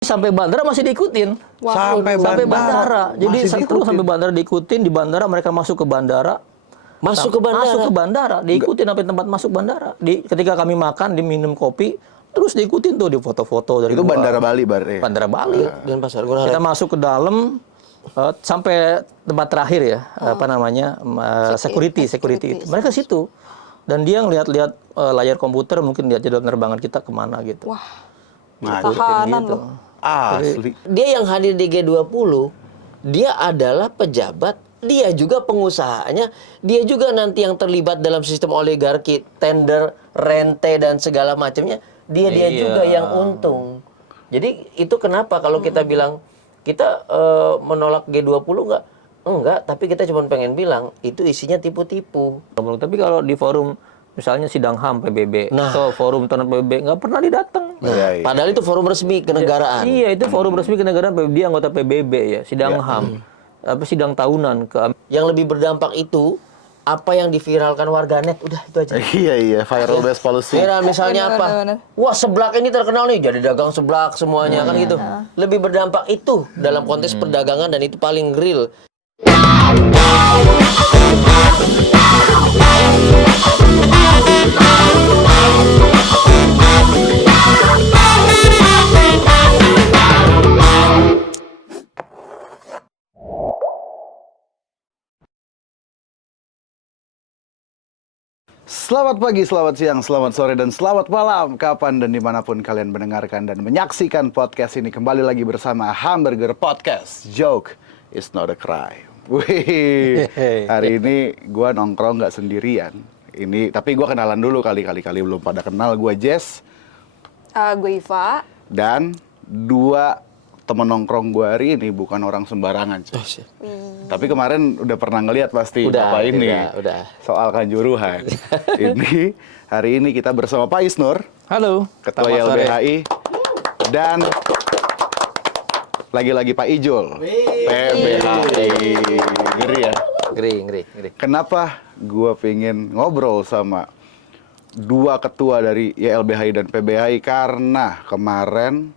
Sampai bandara masih diikutin. Sampai bandara. Jadi masih terus sampai diikutin. bandara diikutin, di bandara mereka masuk ke bandara. Masuk ke bandara. Diikutin sampai tempat masuk bandara. Ketika kami makan, diminum kopi, terus diikutin tuh di foto-foto dari Itu luar. Bandara Bali berarti. Bandara Bali. Dan pasar Gurah Kita Rai. masuk ke dalam sampai tempat terakhir ya, apa namanya? Security itu. Mereka situ. Dan dia ngeliat-liat layar komputer, mungkin lihat jadwal penerbangan kita kemana gitu. Wah, Nah, tahanan gitu. loh. asli. Dia yang hadir di G20, dia adalah pejabat, dia juga pengusahanya, dia juga nanti yang terlibat dalam sistem oligarki, tender, rente dan segala macamnya, dia Iya. juga yang untung. Jadi itu kenapa kalau kita bilang kita menolak G20 enggak, tapi kita cuma pengen bilang itu isinya tipu-tipu. Tapi kalau di forum misalnya sidang HAM PBB Nah. atau forum tahunan PBB nggak pernah didatang. Iya. Padahal itu forum resmi kenegaraan. Iya, itu forum resmi kenegaraan PBB, dia anggota PBB ya, sidang HAM. Apa sidang tahunan ke Yang lebih berdampak itu apa yang diviralkan warganet, udah itu aja. Iya, viral based policy. Viral misalnya apa? Benar. Wah, seblak ini terkenal nih, jadi dagang seblak semuanya kan gitu. Lebih berdampak itu dalam konteks perdagangan dan itu paling real. Selamat pagi, selamat siang, selamat sore, dan selamat malam. Kapan dan dimanapun kalian mendengarkan dan menyaksikan podcast ini. Kembali lagi bersama Hamburger Podcast. Joke is not a crime. Wih, hari ini gue nongkrong nggak sendirian. Tapi gue kenalan dulu kali belum pada kenal. Gue Jess Gue Iva. dan dua temen nongkrong gue hari ini bukan orang sembarangan. Cuy. Tapi kemarin udah pernah ngeliat pasti Udah, Bapak ini udah. soal Kanjuruhan. Ini hari ini kita bersama Pak Isnur, Halo, Ketua selamat sore. YLBHI, dan lagi-lagi Pak Ijul, PBHI. Ngeri ya. Ngeri. Kenapa gue pengen ngobrol sama dua ketua dari YLBHI dan PBHI? Karena kemarin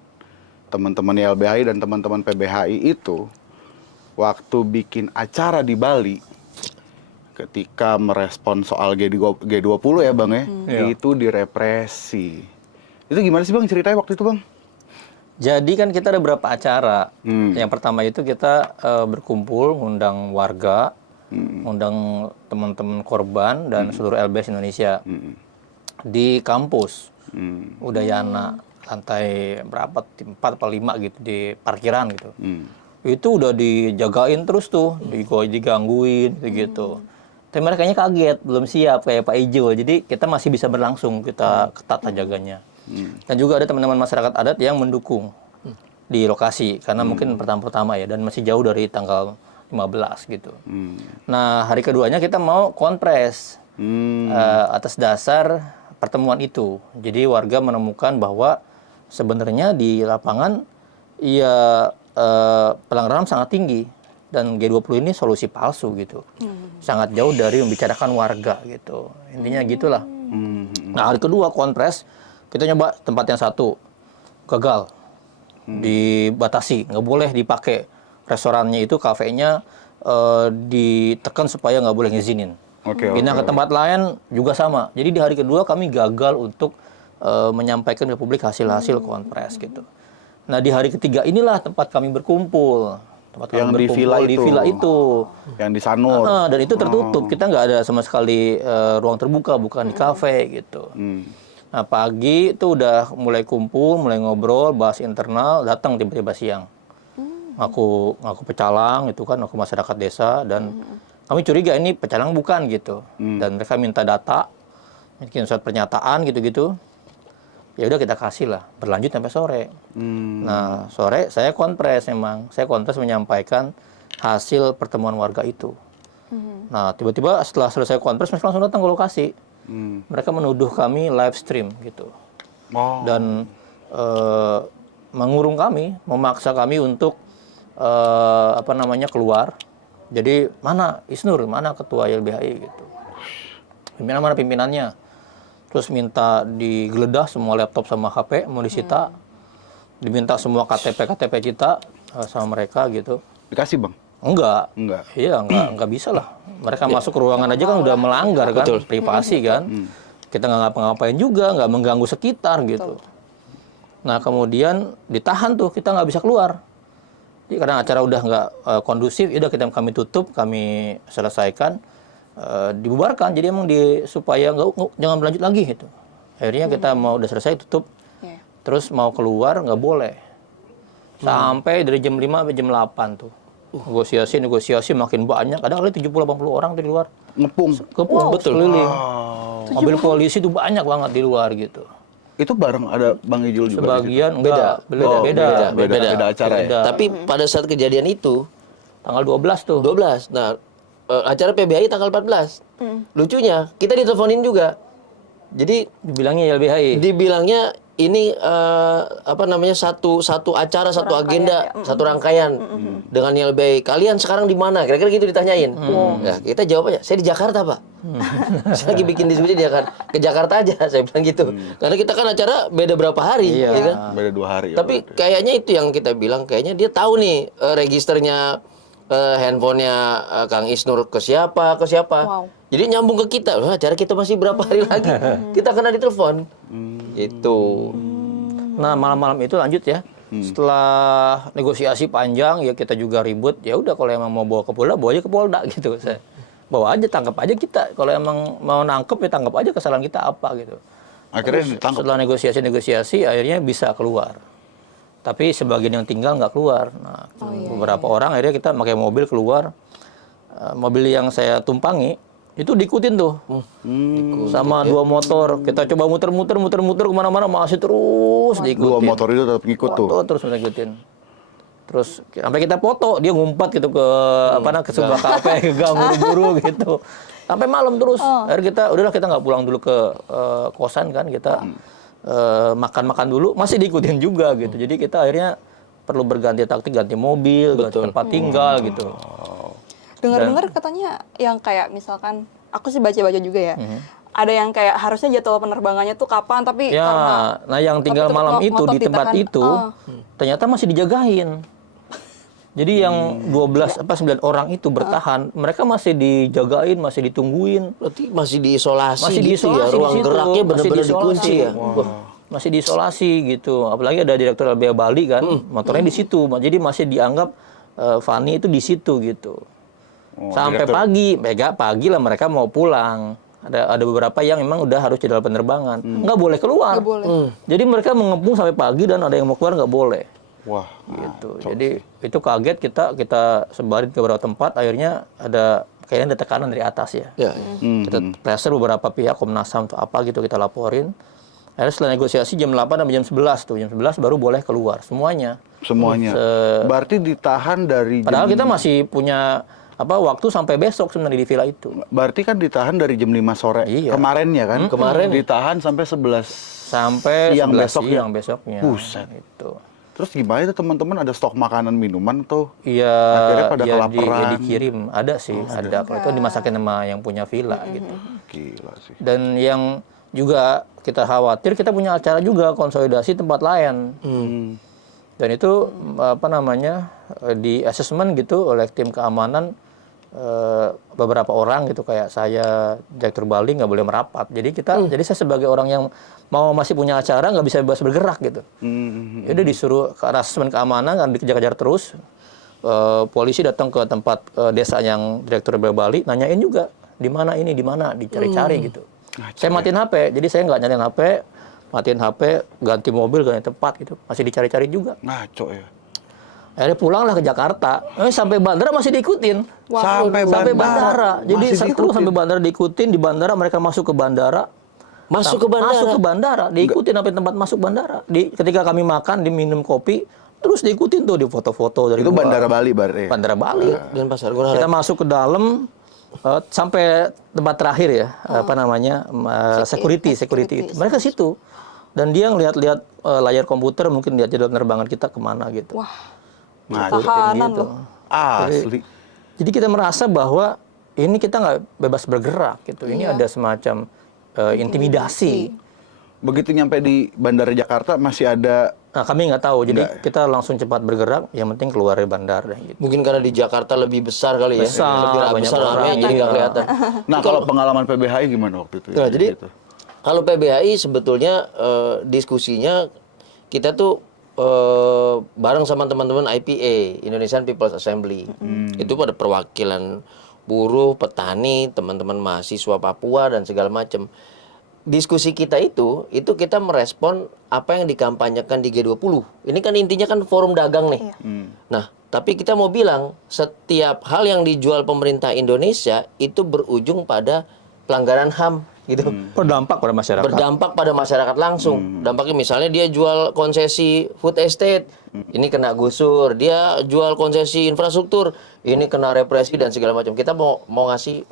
teman-teman YLBHI dan teman-teman PBHI itu waktu bikin acara di Bali, ketika merespon soal G20 ya Bang ya, itu direpresi. Itu gimana sih Bang ceritanya waktu itu Bang? Jadi kan kita ada beberapa acara. Yang pertama itu kita berkumpul, ngundang warga, ngundang teman-teman korban dan seluruh LBS Indonesia di kampus Udayana, lantai berapa, 4 atau 5 gitu, di parkiran gitu. Itu udah dijagain terus tuh, digangguin gitu. Tapi mereka kaget, belum siap kayak Pak Ijo. Jadi kita masih bisa berlangsung, kita ketat jaganya. Dan juga ada teman-teman masyarakat adat yang mendukung di lokasi karena mungkin pertama-pertama ya, dan masih jauh dari tanggal 15 gitu. Nah, hari keduanya kita mau konpres atas dasar pertemuan itu. Jadi warga menemukan bahwa sebenarnya di lapangan ya pelanggaran sangat tinggi dan G20 ini solusi palsu gitu. Sangat jauh dari membicarakan warga gitu. Intinya gitulah. Nah, hari kedua konpres kita nyoba tempat yang satu gagal. Dibatasi, nggak boleh dipakai. Restorannya itu, kafenya ditekan supaya nggak boleh ngizinin. Pindah ke tempat lain juga sama. Jadi di hari kedua kami gagal untuk menyampaikan ke publik hasil-hasil konpres gitu. Nah, di hari ketiga inilah tempat kami berkumpul. Yang di villa itu. Yang di Sanur. Dan itu tertutup. Kita nggak ada sama sekali ruang terbuka, bukan di kafe gitu. Nah, pagi itu udah mulai kumpul, mulai ngobrol, bahas internal, datang tiba-tiba siang. Ngaku pecalang itu kan, aku masyarakat desa, dan kami curiga ini pecalang bukan gitu. Dan mereka minta data, bikin surat pernyataan gitu-gitu. Ya udah kita kasih lah, berlanjut sampai sore. Nah, sore saya konpres memang. Saya konpres menyampaikan hasil pertemuan warga itu. Nah, tiba-tiba setelah selesai konpres, mereka langsung datang ke lokasi. Mereka menuduh kami live stream gitu. Dan mengurung kami, memaksa kami untuk keluar. Jadi, mana Isnur, mana ketua YLBHI gitu. Mana pimpinannya? Terus minta digeledah semua laptop sama HP, mau disita. diminta semua KTP kita sama mereka gitu. Dikasih bang? Enggak. Enggak. Iya, enggak bisa lah. Mereka masuk ke ruangan aja kan udah melanggar kan, privasi kan. Kita nggak ngapa-ngapain juga, nggak mengganggu sekitar gitu. Nah kemudian ditahan tuh, kita nggak bisa keluar. Jadi karena acara udah nggak kondusif, udah kami tutup, kami selesaikan, dibubarkan. Jadi emang supaya jangan berlanjut lagi gitu. Akhirnya kita mau udah selesai tutup, terus mau keluar nggak boleh. Sampai dari jam 5 sampai jam 8 tuh. Negosiasi makin banyak. Kadang-kadang 70-80 orang tuh di luar. Ngepung. Betul. Keliling. Mobil polisi tuh banyak banget di luar gitu. Itu bareng ada Bang Ijul juga. Sebagian enggak, beda acara ya. Tapi pada saat kejadian itu tanggal 12 tuh. 12. Nah, acara PBHI tanggal 14. Lucunya, kita diteleponin juga. Jadi Dibilangnya YLBHI. dibilangnya ini satu acara, satu agenda, satu rangkaian dengan YLBHI. Kalian sekarang di mana? Kira-kira gitu ditanyain. Nah, kita jawab aja, saya di Jakarta, Pak. Saya lagi bikin diskusi di Jakarta. Ke Jakarta aja, saya bilang gitu. Karena kita kan acara beda berapa hari, Iya. ya kan? Beda 2 hari. Ya, Tapi kayaknya itu yang kita bilang, kayaknya dia tahu nih registernya handphonenya Kang Isnur ke siapa. Wow. Jadi nyambung ke kita. Wah, acara kita masih berapa hari lagi? Kita kena ditelepon. Itu. Nah, malam-malam itu lanjut ya. Setelah negosiasi panjang ya kita juga ribut. Ya udah kalau emang mau bawa ke Polda, bawa aja ke Polda gitu. Saya bawa aja, tangkap aja kita. Kalau emang mau nangkep ya tangkap aja kesalahan kita apa gitu. akhirnya ditangkap. Setelah negosiasi akhirnya bisa keluar. Tapi sebagian yang tinggal nggak keluar. Nah, beberapa orang akhirnya kita pakai mobil keluar. Mobil yang saya tumpangi itu diikutin tuh. Sama 2 motor. Kita coba muter kemana-mana masih terus diikutin. 2 motor itu tetap ngikut tuh. Terus ngikutin. Terus sampai kita foto, dia ngumpat gitu ke ke sebuah kafe, ke gang buru-buru gitu. Sampai malam terus. Akhirnya kita nggak pulang dulu ke kosan kan, kita makan-makan dulu, masih diikutin juga gitu. Jadi kita akhirnya perlu berganti taktik, ganti mobil, ganti tempat tinggal gitu. Dengar-dengar katanya yang kayak misalkan, aku sih baca-baca juga ya. Ada yang kayak harusnya jadwal penerbangannya tuh kapan, tapi Ya, karena nah yang tinggal tapi malam tetap itu ngotot di tempat ditahan. itu ternyata masih dijagain. Jadi yang 9 orang itu bertahan, mereka masih dijagain, masih ditungguin. Berarti masih diisolasi Masih gitu diisolasi ya. di Ruang situ. geraknya Masih benar-benar diisolasi. dikunci ya. Masih diisolasi gitu. Apalagi ada direktur LBH Bali kan, motornya di situ. Jadi masih dianggap Fani itu di situ gitu. Sampai pagi lah mereka mau pulang. Ada beberapa yang memang udah harus di dalam penerbangan. Nggak boleh keluar. Nggak boleh. Jadi mereka mengepung sampai pagi dan ada yang mau keluar nggak boleh. Wah, Gitu. Jadi itu kaget, kita sebarin ke beberapa tempat. Akhirnya kayaknya ada tekanan dari atas ya. Ya. Kita pressure beberapa pihak, Komnas HAM atau apa gitu kita laporin. Akhirnya setelah negosiasi jam 8 sampai jam 11 tuh. Jam 11 baru boleh keluar semuanya. semuanya. Berarti ditahan dari Padahal kita masih punya waktu sampai besok sebenarnya di villa itu. Berarti kan ditahan dari jam 5 sore. Iya. Kemarinnya kan? Kemarin ditahan sampai 11 Sampai siang 11 besoknya. siang besoknya. Buset. Gitu. Terus gimana itu teman-teman, ada stok makanan minuman tuh? Iya, Akhirnya pada ya kelaparan. dikirim. Ada sih, ada. Kalau itu dimasakin sama yang punya villa gitu. Gila sih. Dan yang juga kita khawatir, kita punya acara juga konsolidasi tempat lain. Dan itu di assessment gitu oleh tim keamanan, beberapa orang gitu kayak saya, Direktur Bali nggak boleh merapat. Jadi jadi saya sebagai orang yang masih punya acara nggak bisa bebas bergerak gitu. Jadi disuruh ke assessment keamanan kan dikejar-kejar terus. Polisi datang ke tempat desa yang Direktur Bali, nanyain juga di mana dicari-cari gitu. Saya matiin HP, jadi saya nggak nyalain HP, matiin HP, ganti mobil, ganti tempat gitu, masih dicari-cari juga. Ngaco ya. Akhirnya pulanglah ke Jakarta, sampai bandara masih diikutin. Sampai bandara. Jadi Masih setelah diikutin. sampai bandara diikutin, di bandara mereka masuk ke bandara. Masuk ke bandara. Diikutin sampai tempat masuk bandara. Ketika kami makan, diminum kopi, terus diikutin tuh di foto-foto dari Itu luar. Bandara Bali berarti. Bandara Bali. Dan Pasar Gurah. Kita masuk ke dalam sampai tempat terakhir ya, security itu. Mereka situ. Dan dia ngelihat-lihat layar komputer, mungkin lihat jadwal penerbangan kita kemana gitu. Wah, Ngaco. tahanan Gitu. loh. Asli. Jadi kita merasa bahwa ini kita nggak bebas bergerak gitu. Ini ada semacam intimidasi. begitu nyampe di Bandara Jakarta masih ada. Nah, kami nggak tahu. Jadi kita langsung cepat bergerak. Yang penting keluar dari bandar. Gitu. Mungkin karena di Jakarta lebih besar kali ya. Besar, Lebih banyak besar orang, namanya jadi nggak iya. kelihatan. Nah, kalau pengalaman PBHI gimana waktu itu? Nah, jadi Gitu. kalau PBHI sebetulnya diskusinya kita tuh bareng sama teman-teman IPA, Indonesian People's Assembly. Itu pada perwakilan buruh, petani, teman-teman mahasiswa Papua dan segala macam. Diskusi kita itu kita merespon apa yang dikampanyekan di G20. Ini kan intinya kan forum dagang nih. Nah, tapi kita mau bilang setiap hal yang dijual pemerintah Indonesia itu berujung pada pelanggaran HAM gitu. Berdampak pada masyarakat. Berdampak pada masyarakat langsung. Dampaknya misalnya dia jual konsesi food estate, ini kena gusur. Dia jual konsesi infrastruktur, ini kena represi dan segala macam. Kita mau ngasih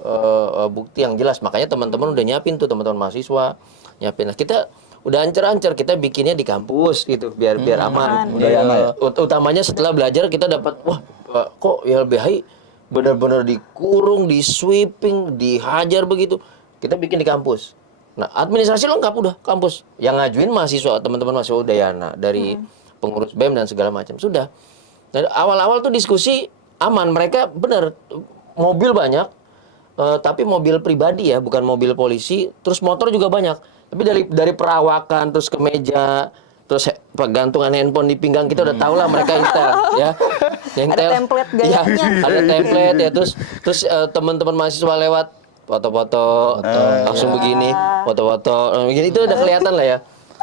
bukti yang jelas. Makanya teman-teman udah nyiapin tuh, teman-teman mahasiswa nyiapin. Nah, kita udah ancer-ancer, kita bikinnya di kampus gitu biar aman. Utamanya setelah belajar kita dapat kok YLBHI benar-benar dikurung, di sweeping, dihajar begitu. Kita bikin di kampus. Nah, administrasi lengkap udah kampus. Yang ngajuin mahasiswa, teman-teman mahasiswa Udayana dari pengurus BEM dan segala macam. Sudah. Nah, awal-awal tuh diskusi aman. Mereka benar mobil banyak, tapi mobil pribadi ya, bukan mobil polisi. Terus motor juga banyak. Tapi dari perawakan terus ke meja, terus gantungan handphone di pinggang kita udah tahu lah mereka intel ya. Ada template ya, gayanya. ada template ya. Terus teman-teman mahasiswa lewat foto-foto langsung begini, foto-foto begini, itu udah kelihatan lah ya.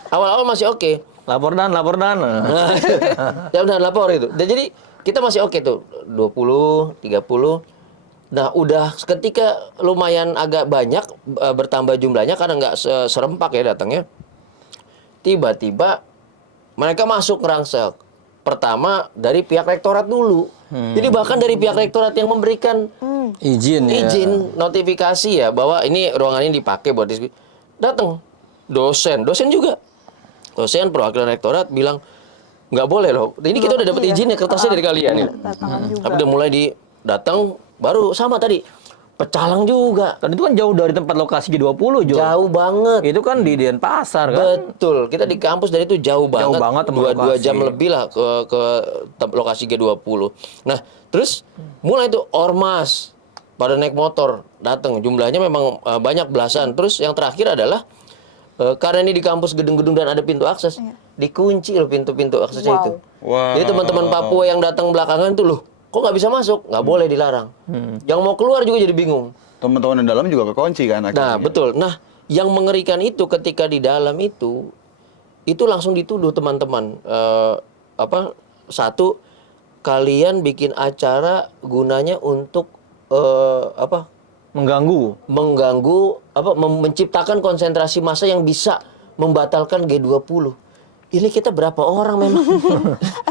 Awal-awal masih oke. Lapor dan. Ya udah lapor itu. Dan jadi kita masih oke tuh 20, 30. Nah, udah ketika lumayan agak banyak bertambah jumlahnya karena nggak serempak ya datangnya. Tiba-tiba mereka masuk ngerangsel. Pertama dari pihak rektorat dulu. Jadi bahkan dari pihak rektorat yang memberikan Izin notifikasi ya bahwa ini ruangan ini dipakai buat diskusi. Datang dosen juga. Dosen perwakilan rektorat bilang nggak boleh loh. Ini kita udah dapat izin ya, kertasnya dari kalian ya. Tapi udah mulai datang baru sama tadi pecalang juga. Dan itu kan jauh dari tempat lokasi G20, Jo. Jauh banget. Itu kan di Denpasar kan. Betul. Kita di kampus dari itu jauh banget. Jauh banget tempat dua lokasi. jam lebih lah ke lokasi G20. Nah, terus mulai itu ormas pada naik motor datang. Jumlahnya memang banyak belasan. Terus yang terakhir adalah karena ini di kampus gedung-gedung dan ada pintu akses, dikunci loh pintu-pintu aksesnya itu. Jadi teman-teman Papua yang datang belakangan itu loh, kok nggak bisa masuk? Nggak boleh dilarang. Yang mau keluar juga jadi bingung. Teman-teman di dalam juga kekunci kan akhirnya. Nah, betul. Nah, yang mengerikan itu ketika di dalam itu langsung dituduh teman-teman. Satu, kalian bikin acara gunanya untuk Mengganggu. menciptakan konsentrasi massa yang bisa membatalkan G20. Ini kita berapa orang memang?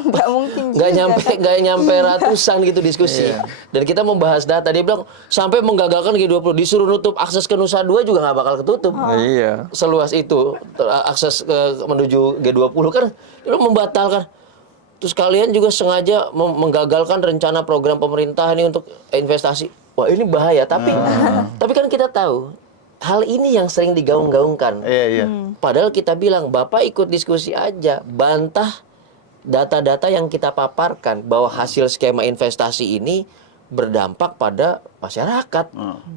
Nggak mungkin Nggak nyampe ratusan gitu diskusi. Dan kita membahas data. Dia bilang sampai menggagalkan G20. Disuruh nutup akses ke Nusa Dua juga nggak bakal ketutup. Iya. Seluas itu akses menuju G20 kan dia membatalkan. Terus kalian juga sengaja menggagalkan rencana program pemerintah ini untuk investasi. Wah, ini bahaya. Tapi kan kita tahu hal ini yang sering digaung-gaungkan. Iya. Padahal kita bilang, Bapak ikut diskusi aja, bantah data-data yang kita paparkan bahwa hasil skema investasi ini berdampak pada masyarakat,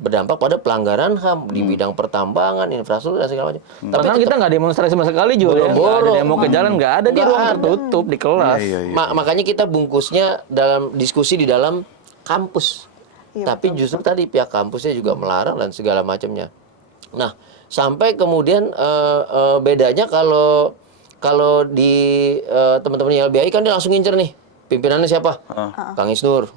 berdampak pada pelanggaran HAM di bidang pertambangan, infrastruktur dan segala macam. Tapi Tapi kita nggak demonstrasi sama sekali juga. Ya. Nggak ada Boro-boro. demo ke jalan, nggak ada di Nggak ruang ada. tertutup di kelas. Iya. makanya kita bungkusnya dalam diskusi di dalam kampus. Tapi justru tadi pihak kampusnya juga melarang dan segala macamnya. Nah, sampai kemudian bedanya kalau di teman-teman YLBHI kan dia langsung ngincer nih. Pimpinannya siapa? Kang Isnur.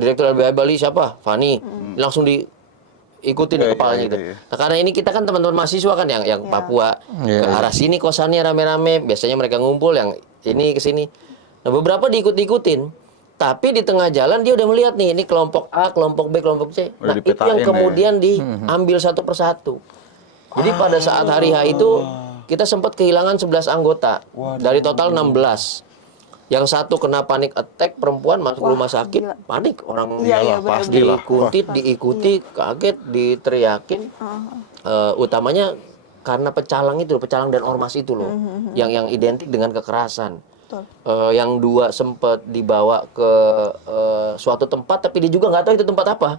Direktur YLBHI Bali siapa? Fani. Langsung diikutin kepalanya gitu. Nah, karena ini kita kan teman-teman mahasiswa kan yang Papua ke arah sini kosannya rame-rame. Biasanya mereka ngumpul yang ini ke sini. Nah, beberapa diikut-ikutin. Tapi di tengah jalan dia udah melihat nih, ini kelompok A, kelompok B, kelompok C. Nah, itu yang kemudian diambil satu persatu. Jadi pada saat hari H itu kita sempat kehilangan 11 anggota dari total 16. Yang satu kena panic attack, perempuan masuk rumah sakit, panik orang pasti dikuntit, diikuti, kaget, diteriakin. Utamanya karena pecalang itu, pecalang dan ormas itu loh, yang identik dengan kekerasan. Betul. Yang 2 sempat dibawa ke suatu tempat, tapi dia juga nggak tahu itu tempat apa.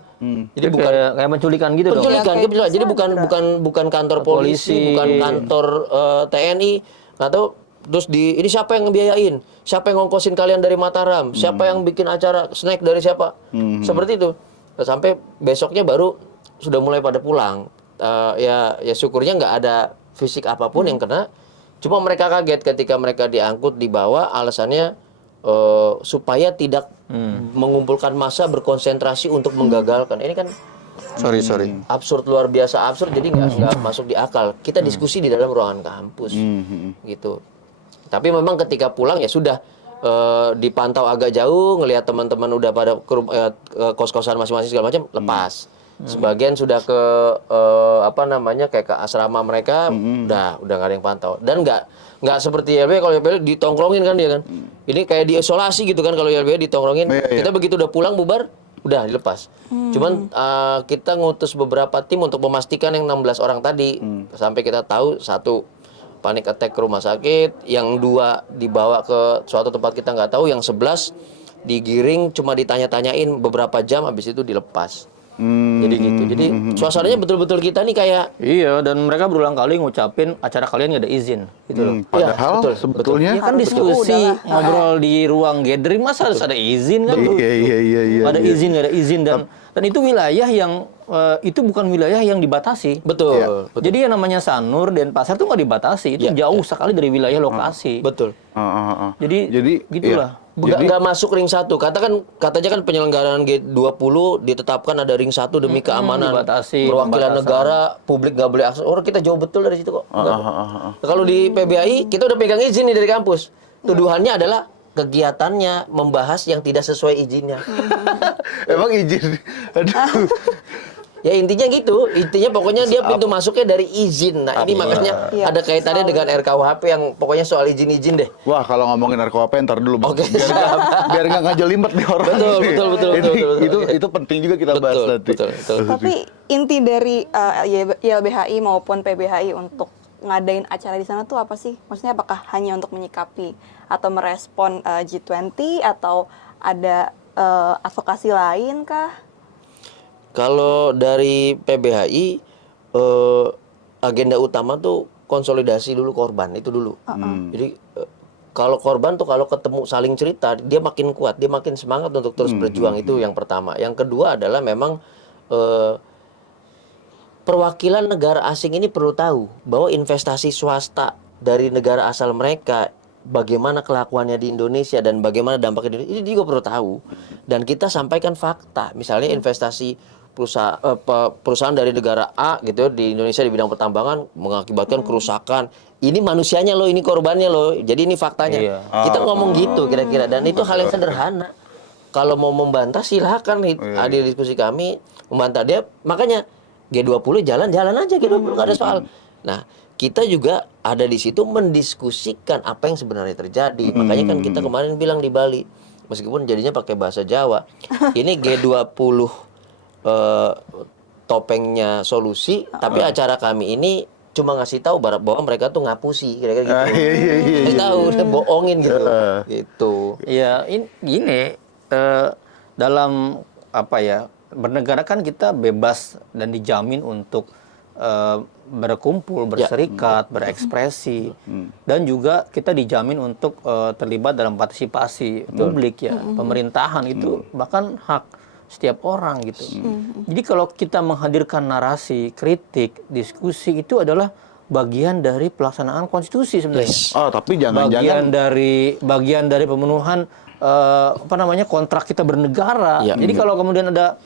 Jadi bukan kayak penculikan gitu dong. penculikan, Ya, kayak gitu. Jadi bisa, bukan kantor polisi, bukan kantor TNI, nggak tahu. Terus ini siapa yang ngebiayain? Siapa yang ngongkosin kalian dari Mataram? Siapa yang bikin acara snack dari siapa? Seperti itu. Sampai besoknya baru sudah mulai pada pulang. Ya syukurnya nggak ada fisik apapun yang kena. Cuma mereka kaget ketika mereka diangkut, dibawa, alasannya supaya tidak mengumpulkan massa berkonsentrasi untuk menggagalkan. Ini kan Sorry. absurd, luar biasa absurd, jadi nggak masuk di akal. Kita diskusi di dalam ruangan kampus, gitu. Tapi memang ketika pulang ya sudah dipantau agak jauh, ngelihat teman-teman udah pada kos-kosan masing-masing segala macam, lepas. Sebagian sudah ke kayak ke asrama mereka, udah nggak ada yang pantau. Dan nggak seperti YLBHI. Kalau YLBHI ditongkrongin kan dia kan. Ini kayak diisolasi gitu kan, kalau YLBHI ditongkrongin. Kita begitu udah pulang bubar, udah dilepas. Cuman kita ngutus beberapa tim untuk memastikan yang 16 orang tadi, sampai kita tahu 1 panik attack ke rumah sakit, yang 2 dibawa ke suatu tempat kita nggak tahu, yang 11 digiring cuma ditanya-tanyain beberapa jam, habis itu dilepas. Jadi gitu. Jadi suasananya betul-betul kita nih kayak Iya, dan mereka berulang kali ngucapin acara kalian nggak ada izin, gitu loh. Padahal betul, sebetulnya Ya kan diskusi, ngobrol di ruang gathering, masa harus ada izin kan? Iya. Nggak ada izin, nggak ada izin, dan itu wilayah yang itu bukan wilayah yang dibatasi. betul. Jadi yang namanya Sanur, Denpasar itu nggak dibatasi, itu jauh sekali dari wilayah lokasi. Betul. Jadi gitulah. Nggak masuk ring 1. Katanya kan penyelenggaraan G20 ditetapkan ada ring 1 demi keamanan, dibatasi, perwakilan pembatasan. negara, publik nggak boleh akses. Orang kita jauh betul dari situ kok. Kalau di PBHI kita udah pegang izin nih dari kampus. Tuduhannya adalah kegiatannya membahas yang tidak sesuai izinnya. Emang izin. Aduh. Ya intinya gitu, intinya pokoknya dia pintu masuknya dari izin. Nah ini makanya ada kaitannya dengan RKUHP yang pokoknya soal izin-izin deh. Wah, kalau ngomongin RKUHP ntar dulu, Bang. Oke, biar nggak ngajelimet nih orang. Betul. Itu penting juga kita bahas nanti. Betul. Tapi inti dari YLBHI maupun PBHI untuk ngadain acara di sana tuh apa sih? Maksudnya apakah hanya untuk menyikapi atau merespon G20 atau ada advokasi lain kah? Kalau dari PBHI agenda utama tuh konsolidasi dulu korban itu dulu. Jadi kalau korban tuh kalau ketemu saling cerita dia makin kuat, dia makin semangat untuk terus berjuang, itu yang pertama. Yang kedua adalah memang perwakilan negara asing ini perlu tahu bahwa investasi swasta dari negara asal mereka, bagaimana kelakuannya di Indonesia dan bagaimana dampaknya di Indonesia, ini juga perlu tahu. Dan kita sampaikan fakta, misalnya investasi perusahaan dari negara A gitu di Indonesia di bidang pertambangan mengakibatkan kerusakan. Ini manusianya loh, ini korbannya loh. Jadi ini faktanya. Iya. Kita ngomong gitu kira-kira, dan itu hal yang sederhana. Kalau mau membantah silakan hadir diskusi kami membantah dia. Makanya G20 jalan-jalan aja, G20 nggak ada soal. Nah, kita juga ada di situ mendiskusikan apa yang sebenarnya terjadi. Makanya kan kita kemarin bilang di Bali, meskipun jadinya pakai bahasa Jawa, ini G20 topengnya solusi, tapi acara kami ini cuma ngasih tahu bahwa mereka tuh ngapusi, kira-kira gitu. Ngasih tahu, bohongin gitu. Gitu. Ya, gini, dalam bernegara kan kita bebas dan dijamin untuk berkumpul, berserikat, berekspresi, dan juga kita dijamin untuk terlibat dalam partisipasi publik ya, pemerintahan itu bahkan hak setiap orang gitu. Jadi kalau kita menghadirkan narasi, kritik, diskusi itu adalah bagian dari pelaksanaan konstitusi sebenarnya. Tapi jangan-jangan bagian dari pemenuhan kontrak kita bernegara. Jadi kalau kemudian ada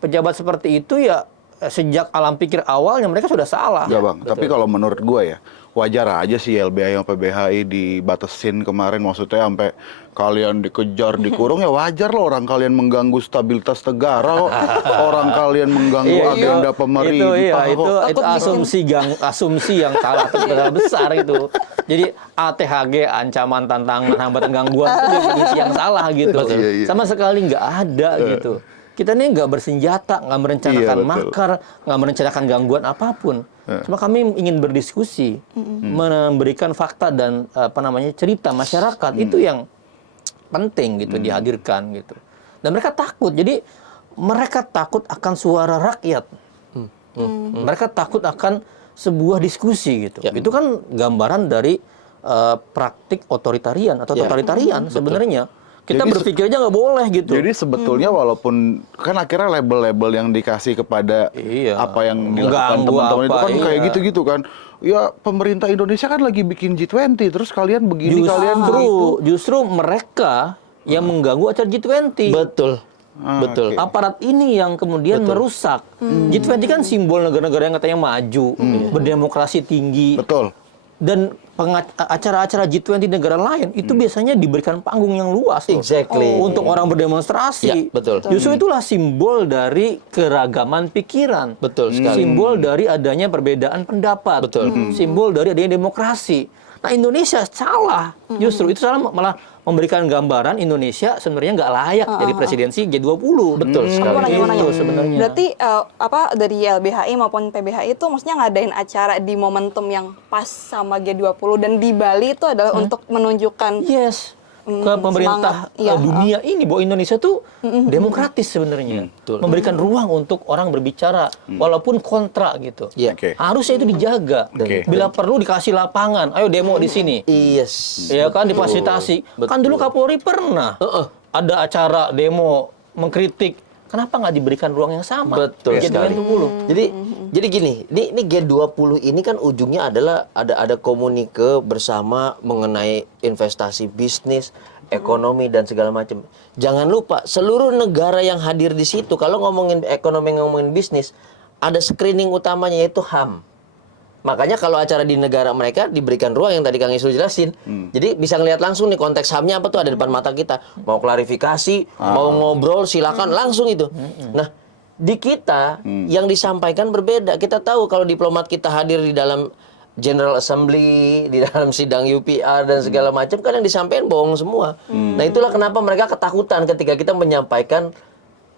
pejabat seperti itu ya sejak alam pikir awalnya mereka sudah salah. Ya Bang, tapi kalau menurut gue ya wajar aja sih LBHI sama PBHI dibatasin kemarin, maksudnya sampai kalian dikejar, dikurung, ya wajar loh orang kalian mengganggu stabilitas negara, orang kalian mengganggu agenda pemerintah. Itu asumsi yang salah besar itu. Jadi ATHG, ancaman, tantangan, hambatan, gangguan itu definisi yang salah gitu. Sama sekali nggak ada gitu. kita nih nggak bersenjata, nggak merencanakan Iya, betul. makar, nggak merencanakan gangguan apapun. Cuma kami ingin berdiskusi, memberikan fakta dan cerita masyarakat itu yang penting gitu dihadirkan gitu. Dan mereka takut. Jadi mereka takut akan suara rakyat. Mereka takut akan sebuah diskusi gitu. Itu kan gambaran dari praktik otoritarian atau totalitarian sebenarnya. Kita Jadi berpikir aja nggak boleh gitu. Jadi sebetulnya walaupun kan akhirnya label-label yang dikasih kepada Iya. apa yang dilakukan Mengganggu teman-teman itu apa, kan kayak iya. gitu-gitu kan. Ya pemerintah Indonesia kan lagi bikin G20 terus kalian begini kalian begitu. Justru mereka yang mengganggu acara G20. Betul. Betul. oke. Aparat ini yang kemudian merusak. G20 kan simbol negara-negara yang katanya maju, berdemokrasi tinggi. Betul. Dan acara-acara G20 negara lain itu biasanya diberikan panggung yang luas loh. Exactly. Untuk orang berdemonstrasi. Ya, betul. Justru itulah simbol dari keragaman pikiran. Betul sekali. Simbol dari adanya perbedaan pendapat. Betul. Simbol dari adanya demokrasi. Nah, Indonesia salah. Justru itu salah, malah memberikan gambaran Indonesia sebenarnya nggak layak jadi presidensi G20. Betul sekali. Aku mau nanya Itu sebenarnya. Berarti dari YLBHI maupun PBHI itu maksudnya ngadain acara di momentum yang pas sama G20 dan di Bali itu adalah untuk menunjukkan Yes. Ke pemerintah semangat. Iya, dunia ini bahwa Indonesia tuh demokratis sebenarnya. Betul. Memberikan ruang untuk orang berbicara walaupun kontra gitu. Iya. Oke. Harusnya itu dijaga. Oke. Bila perlu dikasih lapangan, ayo demo di sini. Yes. Ya kan difasilitasi. Kan dulu Kapolri pernah ada acara demo mengkritik. Kenapa nggak diberikan ruang yang sama? Betul sekali. G20. Jadi gini, ini G20 ini kan ujungnya adalah ada komunike bersama mengenai investasi bisnis, ekonomi dan segala macam. Jangan lupa seluruh negara yang hadir di situ kalau ngomongin ekonomi, ngomongin bisnis, ada screening utamanya yaitu HAM. Makanya kalau acara di negara mereka diberikan ruang yang tadi Kang Isrul jelasin. Jadi bisa ngelihat langsung nih konteks HAM-nya apa tuh ada depan mata kita. Mau klarifikasi, mau ngobrol silakan langsung itu. Nah, di kita yang disampaikan berbeda. Kita tahu kalau diplomat kita hadir di dalam General Assembly, di dalam sidang UPR dan segala macam kan yang disampaikan bohong semua. Nah, itulah kenapa mereka ketakutan ketika kita menyampaikan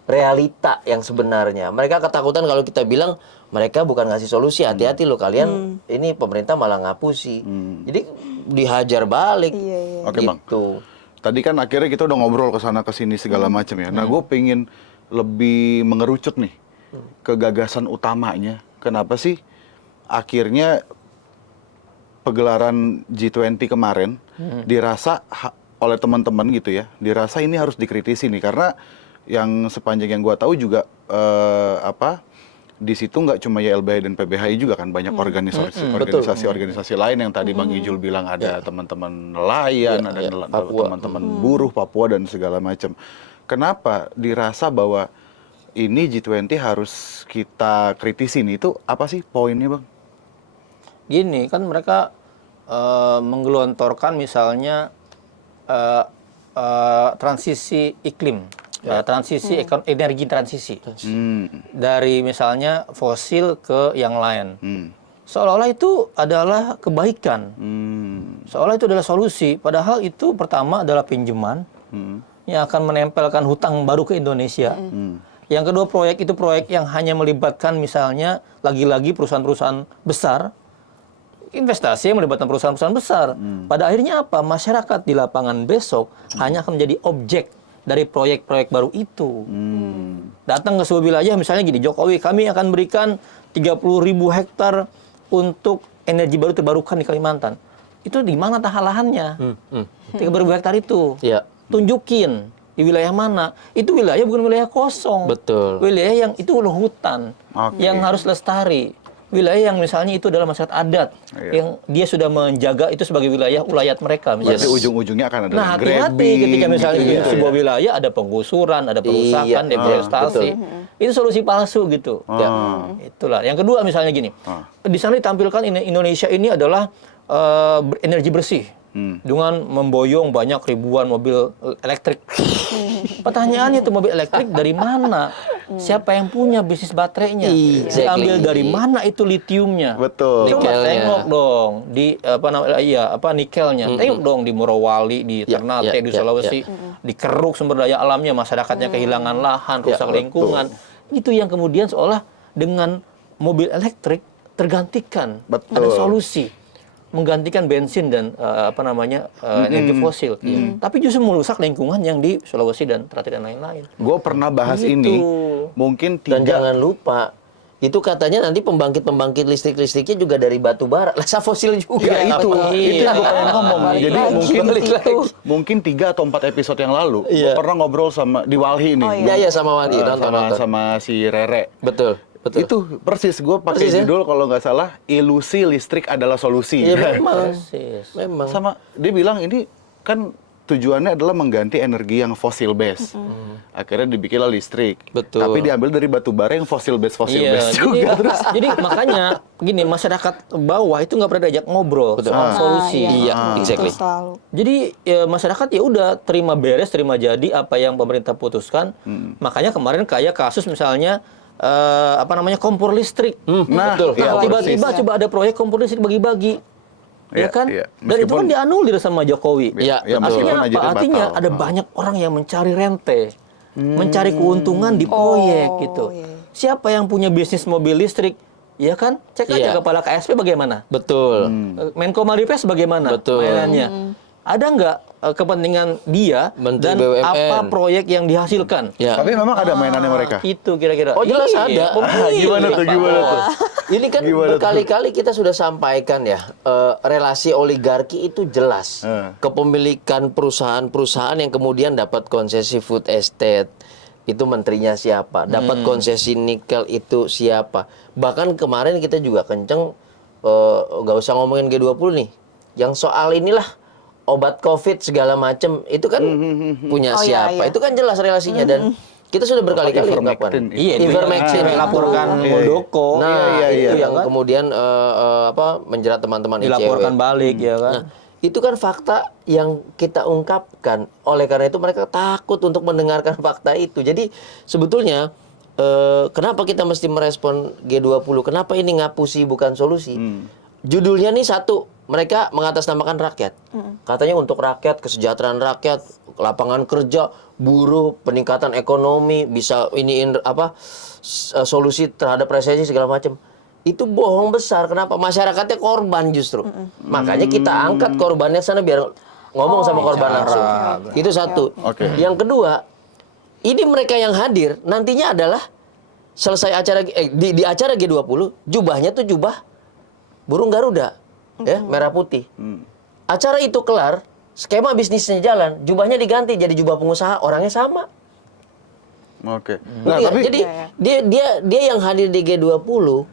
realita yang sebenarnya. Mereka ketakutan kalau kita bilang mereka bukan ngasih solusi, hati-hati loh kalian, ini pemerintah malah ngapusi. Jadi dihajar balik. Oke, Bang. Gitu. Tadi kan akhirnya kita udah ngobrol ke sana ke sini segala macam ya. Nah, gue pengen lebih mengerucut nih ke gagasan utamanya. Kenapa sih akhirnya pegelaran G20 kemarin dirasa oleh teman-teman gitu ya, dirasa ini harus dikritisi nih karena yang sepanjang yang gue tahu juga di situ nggak cuma YLBHI dan PBHI juga kan banyak organisasi lain yang tadi Bang Ijul bilang ada teman-teman nelayan, ada teman-teman buruh Papua dan segala macam. Kenapa dirasa bahwa ini G20 harus kita kritisi nih? Itu apa sih poinnya, Bang? Gini, kan mereka menggelontorkan misalnya transisi iklim. Transisi energi transisi dari misalnya fosil ke yang lain, seolah-olah itu adalah kebaikan, seolah itu adalah solusi. Padahal itu pertama adalah pinjaman yang akan menempelkan hutang baru ke Indonesia. Yang kedua proyek itu proyek yang hanya melibatkan misalnya lagi-lagi perusahaan-perusahaan besar, investasi yang melibatkan perusahaan-perusahaan besar. Pada akhirnya apa? Masyarakat di lapangan besok hanya akan menjadi objek dari proyek-proyek baru itu. Datang ke sebuah wilayah misalnya gini, Jokowi kami akan berikan 30.000 hektar untuk energi baru terbarukan di Kalimantan. Itu di mana lahannya? 30.000 hektar itu. Ya. Tunjukin di wilayah mana. Itu wilayah bukan wilayah kosong. Betul. Wilayah yang itu loh hutan yang harus lestari. Wilayah yang misalnya itu adalah masyarakat adat yang dia sudah menjaga itu sebagai wilayah ulayat mereka misalnya. Berarti ujung-ujungnya akan ada Nah, hati-hati ketika misalnya di sebuah wilayah ada penggusuran, ada perusakan, deforestasi. Itu solusi palsu gitu. Itulah. Yang kedua misalnya gini. Di sana ditampilkan Indonesia ini adalah energi bersih. Dengan memboyong banyak ribuan mobil elektrik. Pertanyaannya itu mobil elektrik dari mana? siapa yang punya bisnis baterainya? Exactly. Diambil dari mana itu litiumnya? Betul. Coba Nikelnya. tengok dong di nikelnya. Tengok dong di Morowali, di Ya, Ternate, ya, di ya, Sulawesi, dikeruk sumber daya alamnya, masyarakatnya kehilangan lahan, rusak betul. lingkungan. Itu yang kemudian seolah dengan mobil elektrik tergantikan. Betul. Ada solusi menggantikan bensin dan energi fosil. Tapi justru merusak lingkungan yang di Sulawesi dan Ternate dan lain-lain. Gue pernah bahas Gitu. ini, mungkin Dan 3 jangan lupa, itu katanya nanti pembangkit listrik-listriknya juga dari batu bara. Lasa fosil juga. Ya itu Iya. yang gue pengen ngomong. Jadi Balik lagi. mungkin 3 atau 4 episode yang lalu, Iya. gue pernah ngobrol sama di Walhi nih. Iya, sama Wali. Nonton. sama si Rere. Betul. Itu persis gue pakai Persis, ya? judul kalau nggak salah, ilusi listrik adalah solusi. Iya memang. Persis. Memang. Sama dia bilang ini kan tujuannya adalah mengganti energi yang fosil base. Akhirnya dibikinlah listrik. Betul. Tapi diambil dari batu bara yang fosil base Iya, juga. jadi makanya gini, masyarakat bawah itu nggak pernah diajak ngobrol soal solusi. Iya, exactly. Itu selalu. Jadi ya, masyarakat ya udah terima beres, terima jadi apa yang pemerintah putuskan. Makanya kemarin kayak kasus misalnya kompor listrik. Nah, Betul. iya, Tiba-tiba persis. coba ada proyek kompor listrik bagi-bagi. Ya Iya, kan? iya. Dan itu kan Meskipun- dianulir sama Jokowi. Iya, Ya, betul. Artinya meskipun apa? ajarnya Artinya batal. ada banyak orang yang mencari rente, mencari keuntungan di proyek gitu. iya. Siapa yang punya bisnis mobil listrik? Ya kan? Cek aja Iya. kepala KSP bagaimana? Betul. Menko Maripes bagaimana Betul. mainannya? Ada nggak kepentingan dia Menteri dan BUMN. apa proyek yang dihasilkan? Ya. Tapi memang ada mainannya mereka. Itu kira-kira. Oh, jelas Iya, ada. pemilik. Gimana tuh? Ini kan Gimana tuh? berkali-kali kita sudah sampaikan ya, relasi oligarki itu jelas. Kepemilikan perusahaan-perusahaan yang kemudian dapat konsesi food estate, itu menterinya siapa? Dapat konsesi nikel itu siapa? Bahkan kemarin kita juga kenceng, nggak usah ngomongin G20 nih. Yang soal inilah, obat COVID segala macem, itu kan punya Oh, iya, siapa? iya. Itu kan jelas relasinya. Dan kita sudah berkali-kali Ivermectin. melakukan. Iya, itu Ivermectin yang itu. dilaporkan Iya, iya. Muldoko. Nah, Iya, itu iya. yang kemudian menjerat teman-teman Dilaporkan ICW. balik ya kan. Nah, itu kan fakta yang kita ungkapkan. Oleh karena itu mereka takut untuk mendengarkan fakta itu. Jadi sebetulnya kenapa kita mesti merespon G20? Kenapa ini ngapusi bukan solusi? Judulnya nih satu, mereka mengatasnamakan rakyat. Katanya untuk rakyat, kesejahteraan rakyat, lapangan kerja, buruh, peningkatan ekonomi, bisa solusi terhadap resesi segala macam. Itu bohong besar. Kenapa? Masyarakatnya korban justru. Makanya kita angkat korbannya sana biar ngomong sama korban langsung. Itu satu. Oke. Yang kedua, ini mereka yang hadir nantinya adalah selesai acara di acara G20, jubahnya tuh jubah burung Garuda, ya, merah putih. Acara itu kelar, skema bisnisnya jalan, jubahnya diganti jadi jubah pengusaha, orangnya sama. Oke. Nah, Iya, tapi jadi dia yang hadir di G20,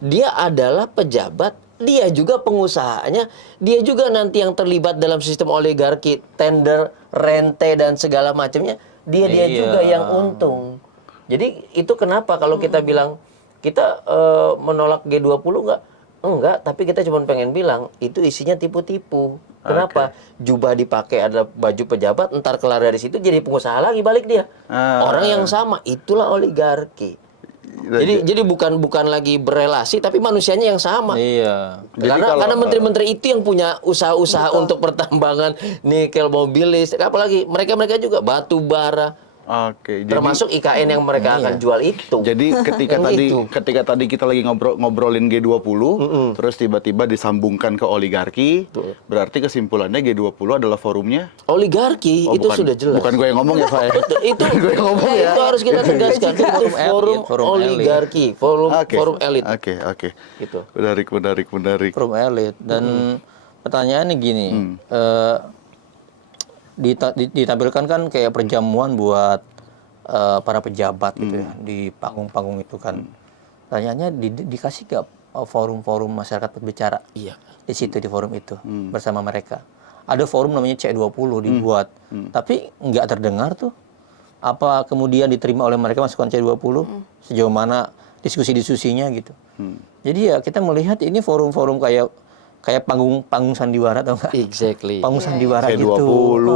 dia adalah pejabat, dia juga pengusahanya, dia juga nanti yang terlibat dalam sistem oligarki, tender, rente dan segala macamnya, dia Iya. juga yang untung. Jadi itu kenapa kalau kita bilang kita menolak G20 enggak, tapi kita cuma pengen bilang itu isinya tipu-tipu. Kenapa? Jubah dipakai ada baju pejabat, entar kelar dari situ jadi pengusaha lagi balik dia. Orang yang sama, itulah oligarki. Jadi bukan lagi berelasi tapi manusianya yang sama. Iya. Karena menteri-menteri itu yang punya usaha-usaha untuk pertambangan nikel, mobil listrik, apalagi mereka juga batu bara. Oke, jadi Termasuk IKN yang mereka akan jual itu. jadi ketika tadi kita lagi ngobrolin G20, terus tiba-tiba disambungkan ke oligarki, berarti kesimpulannya G20 adalah forumnya. Oligarki itu Bukan- sudah jelas. Bukan gue yang ngomong ya, Pak. itu gue yang ngomong ya. itu harus kita tegaskan. Itu forum forum oligarki, forum elit. Oke. Gitu. Menarik. Forum elit. Dan pertanyaannya gini, ditampilkan kan kayak perjamuan buat para pejabat gitu ya di panggung-panggung itu kan. Pertanyaannya dikasih nggak forum-forum masyarakat berbicara Iya. di situ di forum itu bersama mereka. Ada forum namanya C20 dibuat, tapi nggak terdengar tuh. Apa kemudian diterima oleh mereka masukan C20 sejauh mana diskusi-diskusinya gitu. Jadi ya kita melihat ini forum-forum kayak panggung sandiwara atau enggak? Exactly. Panggung sandiwara C20, gitu.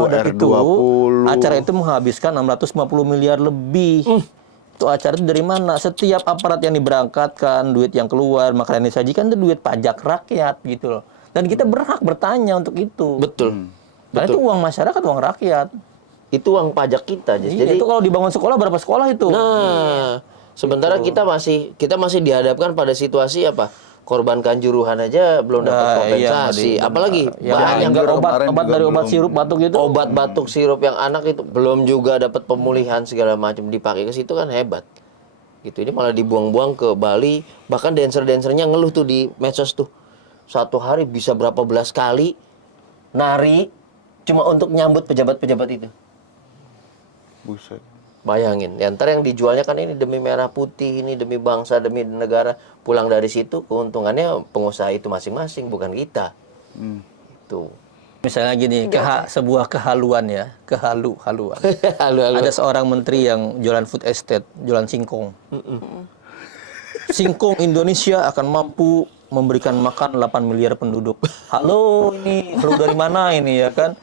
Dan R20. acara itu menghabiskan 650 miliar lebih. tuh acara itu dari mana? Setiap aparat yang diberangkatkan, duit yang keluar, makanan yang disajikan itu duit pajak rakyat gitu loh. Dan kita berhak bertanya untuk itu. Betul. Karena itu uang masyarakat, uang rakyat. Itu uang pajak kita, Jis. Iya, Jadi itu kalau dibangun sekolah berapa sekolah itu? nah, sementara kita masih dihadapkan pada situasi apa? Korban kanjuruhan aja belum dapat Nah, kompensasi. iya, Apalagi yang banyak enggak obat kemarin juga dari obat belum. sirup batuk gitu. obat batuk sirup yang anak itu belum juga dapat pemulihan segala macam, dipakai ke situ kan hebat. Gitu. Ini malah dibuang-buang ke Bali, bahkan dancer-dancernya ngeluh tuh di medsos tuh. Satu hari bisa berapa belas kali nari cuma untuk nyambut pejabat-pejabat itu. Buset. Bayangin, ya, ntar yang dijualnya kan ini demi merah putih, ini demi bangsa, demi negara. Pulang dari situ keuntungannya pengusaha itu masing-masing, bukan kita. Itu. Misalnya gini, sebuah kehaluan ya, haluan. Halo. Ada seorang menteri yang jualan food estate, jualan singkong. Singkong Indonesia akan mampu memberikan makan 8 miliar penduduk. Halo, ini halo dari mana ini ya kan?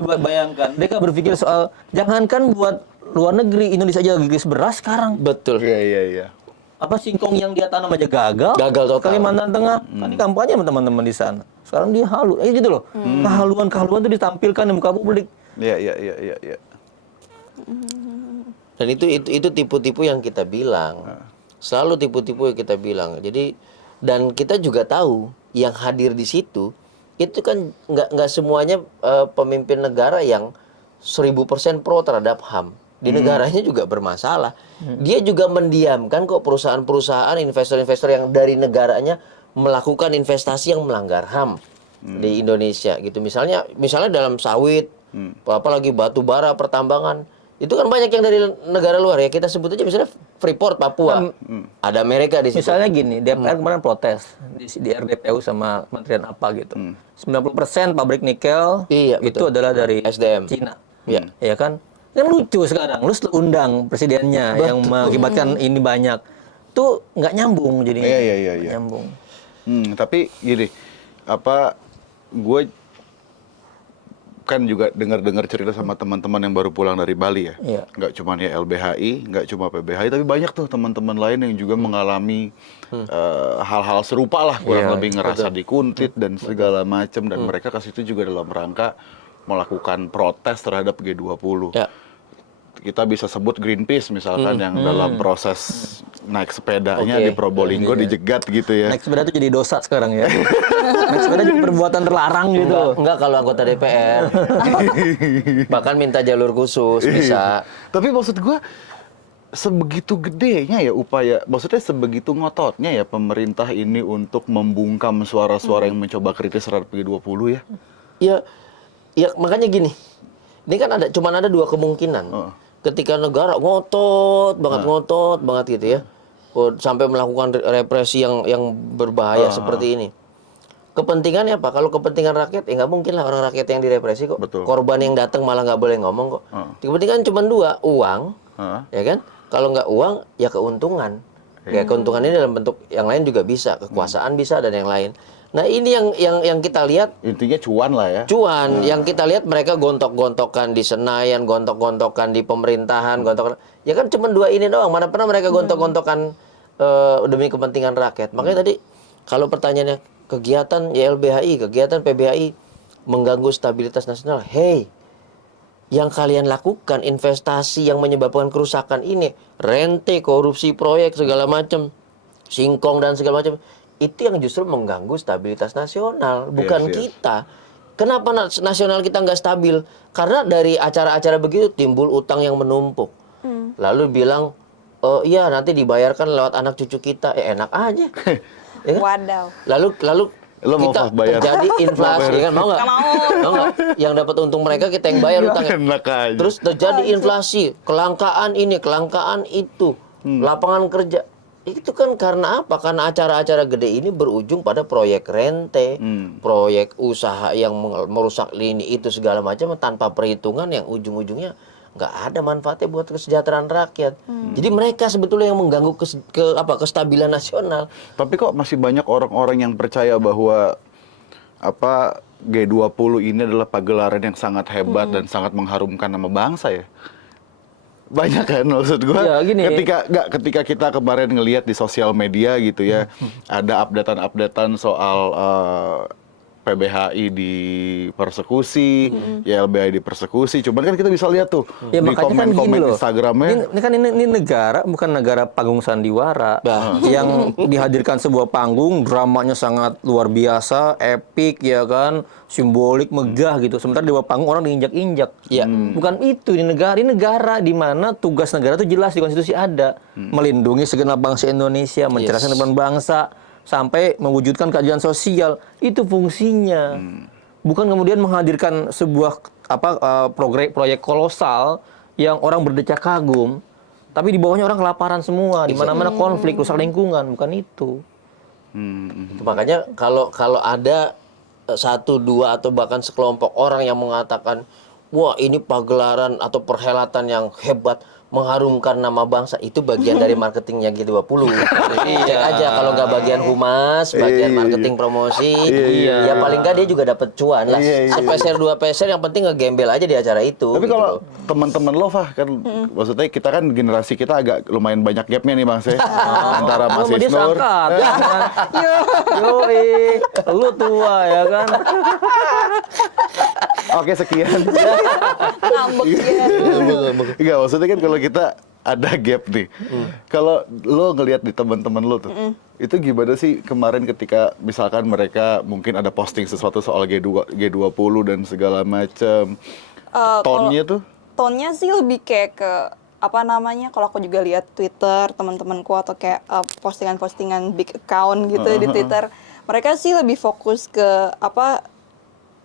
Coba bayangkan, mereka berpikir soal jangankan buat luar negeri, Indonesia aja lagi krisis beras sekarang. Betul. Iya. Apa singkong yang dia tanam aja gagal? Gagal total. Kalimantan Tengah, tadi kampanye sama teman-teman di sana. Sekarang dia halu, gitu loh. Kehaluan itu ditampilkan di muka publik. Iya. Dan itu tipu-tipu yang kita bilang. Selalu tipu-tipu yang kita bilang. Jadi dan kita juga tahu yang hadir di situ itu kan nggak semuanya pemimpin negara yang 1000% pro terhadap HAM. Di negaranya juga bermasalah. Dia juga mendiamkan kok perusahaan-perusahaan, investor-investor yang dari negaranya melakukan investasi yang melanggar HAM di Indonesia gitu. Misalnya dalam sawit, apalagi batu bara, pertambangan. Itu kan banyak yang dari negara luar ya. Kita sebut aja misalnya Freeport Papua. Ada Amerika di situ. Misalnya gini, DPR kemarin protes di RDPU sama Kementerian apa gitu. 90% pabrik nikel Iya, itu betul. adalah dari SDM. Cina. Iya. Ya kan? Kan lucu sekarang, lu undang presidennya yang mengakibatkan ini banyak. Tuh nggak nyambung jadinya. Iya. Nggak nyambung. Tapi gini, gue kan juga dengar cerita sama teman-teman yang baru pulang dari Bali ya. Iya. Nggak cuma ya LBHI, nggak cuma PBHI, tapi banyak tuh teman-teman lain yang juga mengalami hal-hal serupa lah, kurang lebih ngerasa dikuntit dan segala macam, dan mereka ke situ juga dalam rangka melakukan protes terhadap G20. Ya. Kita bisa sebut Greenpeace misalkan yang dalam proses naik sepedanya di Probolinggo dijegat gitu ya. Naik sepeda itu jadi dosa sekarang ya. Naik sepeda jadi perbuatan terlarang gitu. Enggak kalau anggota DPR. Bahkan minta jalur khusus bisa. Tapi maksud gue sebegitu gedenya ya upaya, maksudnya sebegitu ngototnya ya pemerintah ini untuk membungkam suara-suara yang mencoba kritis terhadap G20 ya. Ya makanya gini. Ini kan cuman ada dua kemungkinan. Ketika negara ngotot banget gitu ya. Sampai melakukan represi yang berbahaya seperti ini. Kepentingannya apa? Kalau kepentingan rakyat, ya nggak mungkin lah orang rakyat yang direpresi kok. Betul. Korban yang datang malah nggak boleh ngomong kok. Kepentingan cuma dua, uang, ya kan? Kalau nggak uang, ya keuntungan. Ya keuntungan ini dalam bentuk yang lain juga bisa, kekuasaan bisa dan yang lain. Nah ini yang kita lihat. Intinya cuan lah ya. Cuan, yang kita lihat mereka gontok-gontokan di Senayan, gontok-gontokan di pemerintahan, ya kan cuma dua ini doang. Mana pernah mereka gontok-gontokan demi kepentingan rakyat. Makanya tadi kalau pertanyaannya kegiatan YLBHI, kegiatan PBHI mengganggu stabilitas nasional. Hey, yang kalian lakukan investasi yang menyebabkan kerusakan ini, rente, korupsi proyek segala macam, singkong dan segala macam. Itu yang justru mengganggu stabilitas nasional, bukan kita. Kenapa nasional kita nggak stabil? Karena dari acara-acara begitu timbul utang yang menumpuk. Lalu bilang, oh iya nanti dibayarkan lewat anak cucu kita. Enak aja. Ya kan? Wadaw. Lalu Lo mau kita bayar? terjadi inflasi, ya kan? Mau nggak? Mau nggak? Yang dapat untung mereka kita yang bayar utangnya. Enak aja. Terus terjadi inflasi, kelangkaan ini, kelangkaan itu, lapangan kerja. Itu kan karena apa? Karena acara-acara gede ini berujung pada proyek rente, proyek usaha yang merusak lini itu segala macam tanpa perhitungan yang ujung-ujungnya nggak ada manfaatnya buat kesejahteraan rakyat. Jadi mereka sebetulnya yang mengganggu kestabilan nasional. Tapi kok masih banyak orang-orang yang percaya bahwa G20 ini adalah pagelaran yang sangat hebat dan sangat mengharumkan nama bangsa ya. banyak kan maksud gua. Ya, gini. Ketika kita kemarin ngelihat di sosial media gitu ya, ada updatean soal PBHI dipersekusi, YLBHI dipersekusi. Cuman kan kita bisa lihat tuh Ya, di makanya kan gini komen-komen loh. Instagramnya. Ini negara bukan negara panggung sandiwara yang dihadirkan sebuah panggung, dramanya sangat luar biasa, epic ya kan, simbolik, megah gitu. Sementara di bawah panggung orang diinjak-injak. Iya. Bukan itu di negara di mana tugas negara itu jelas di konstitusi ada, melindungi segenap bangsa Indonesia, mencerdaskan teman bangsa sampai mewujudkan keadilan sosial. Itu fungsinya. Bukan kemudian menghadirkan sebuah proyek kolosal yang orang berdecak kagum, tapi di bawahnya orang kelaparan semua, di mana-mana konflik, rusak lingkungan, bukan itu. Itu makanya kalau ada satu, dua atau bahkan sekelompok orang yang mengatakan, wah ini pagelaran atau perhelatan yang hebat, mengharumkan nama bangsa, itu bagian dari marketingnya G20. Cek aja kalau nggak bagian humas, bagian marketing promosi, ya paling nggak dia juga dapat cuan lah. Sepeser dua peser yang penting ngegembel aja di acara itu. Tapi gitu kalau loh. teman-teman lo, Fah, kan maksudnya kita kan generasi kita agak lumayan banyak gapnya nih Bang Seh. Antara Mas Sama dia Isnur. seangkat, ya kan? Yoi, lu tua ya kan? Oke, sekian. Ngambek ya. Enggak, maksudnya kan kalau kita ada gap nih. Kalau lo ngelihat di teman-teman lo tuh, itu gimana sih kemarin ketika misalkan mereka mungkin ada posting sesuatu soal G20 dan segala macam. Tone-nya tuh? Tone-nya sih lebih kayak ke apa namanya, kalau aku juga lihat Twitter teman-temanku atau kayak postingan-postingan big account gitu di Twitter, mereka sih lebih fokus ke apa,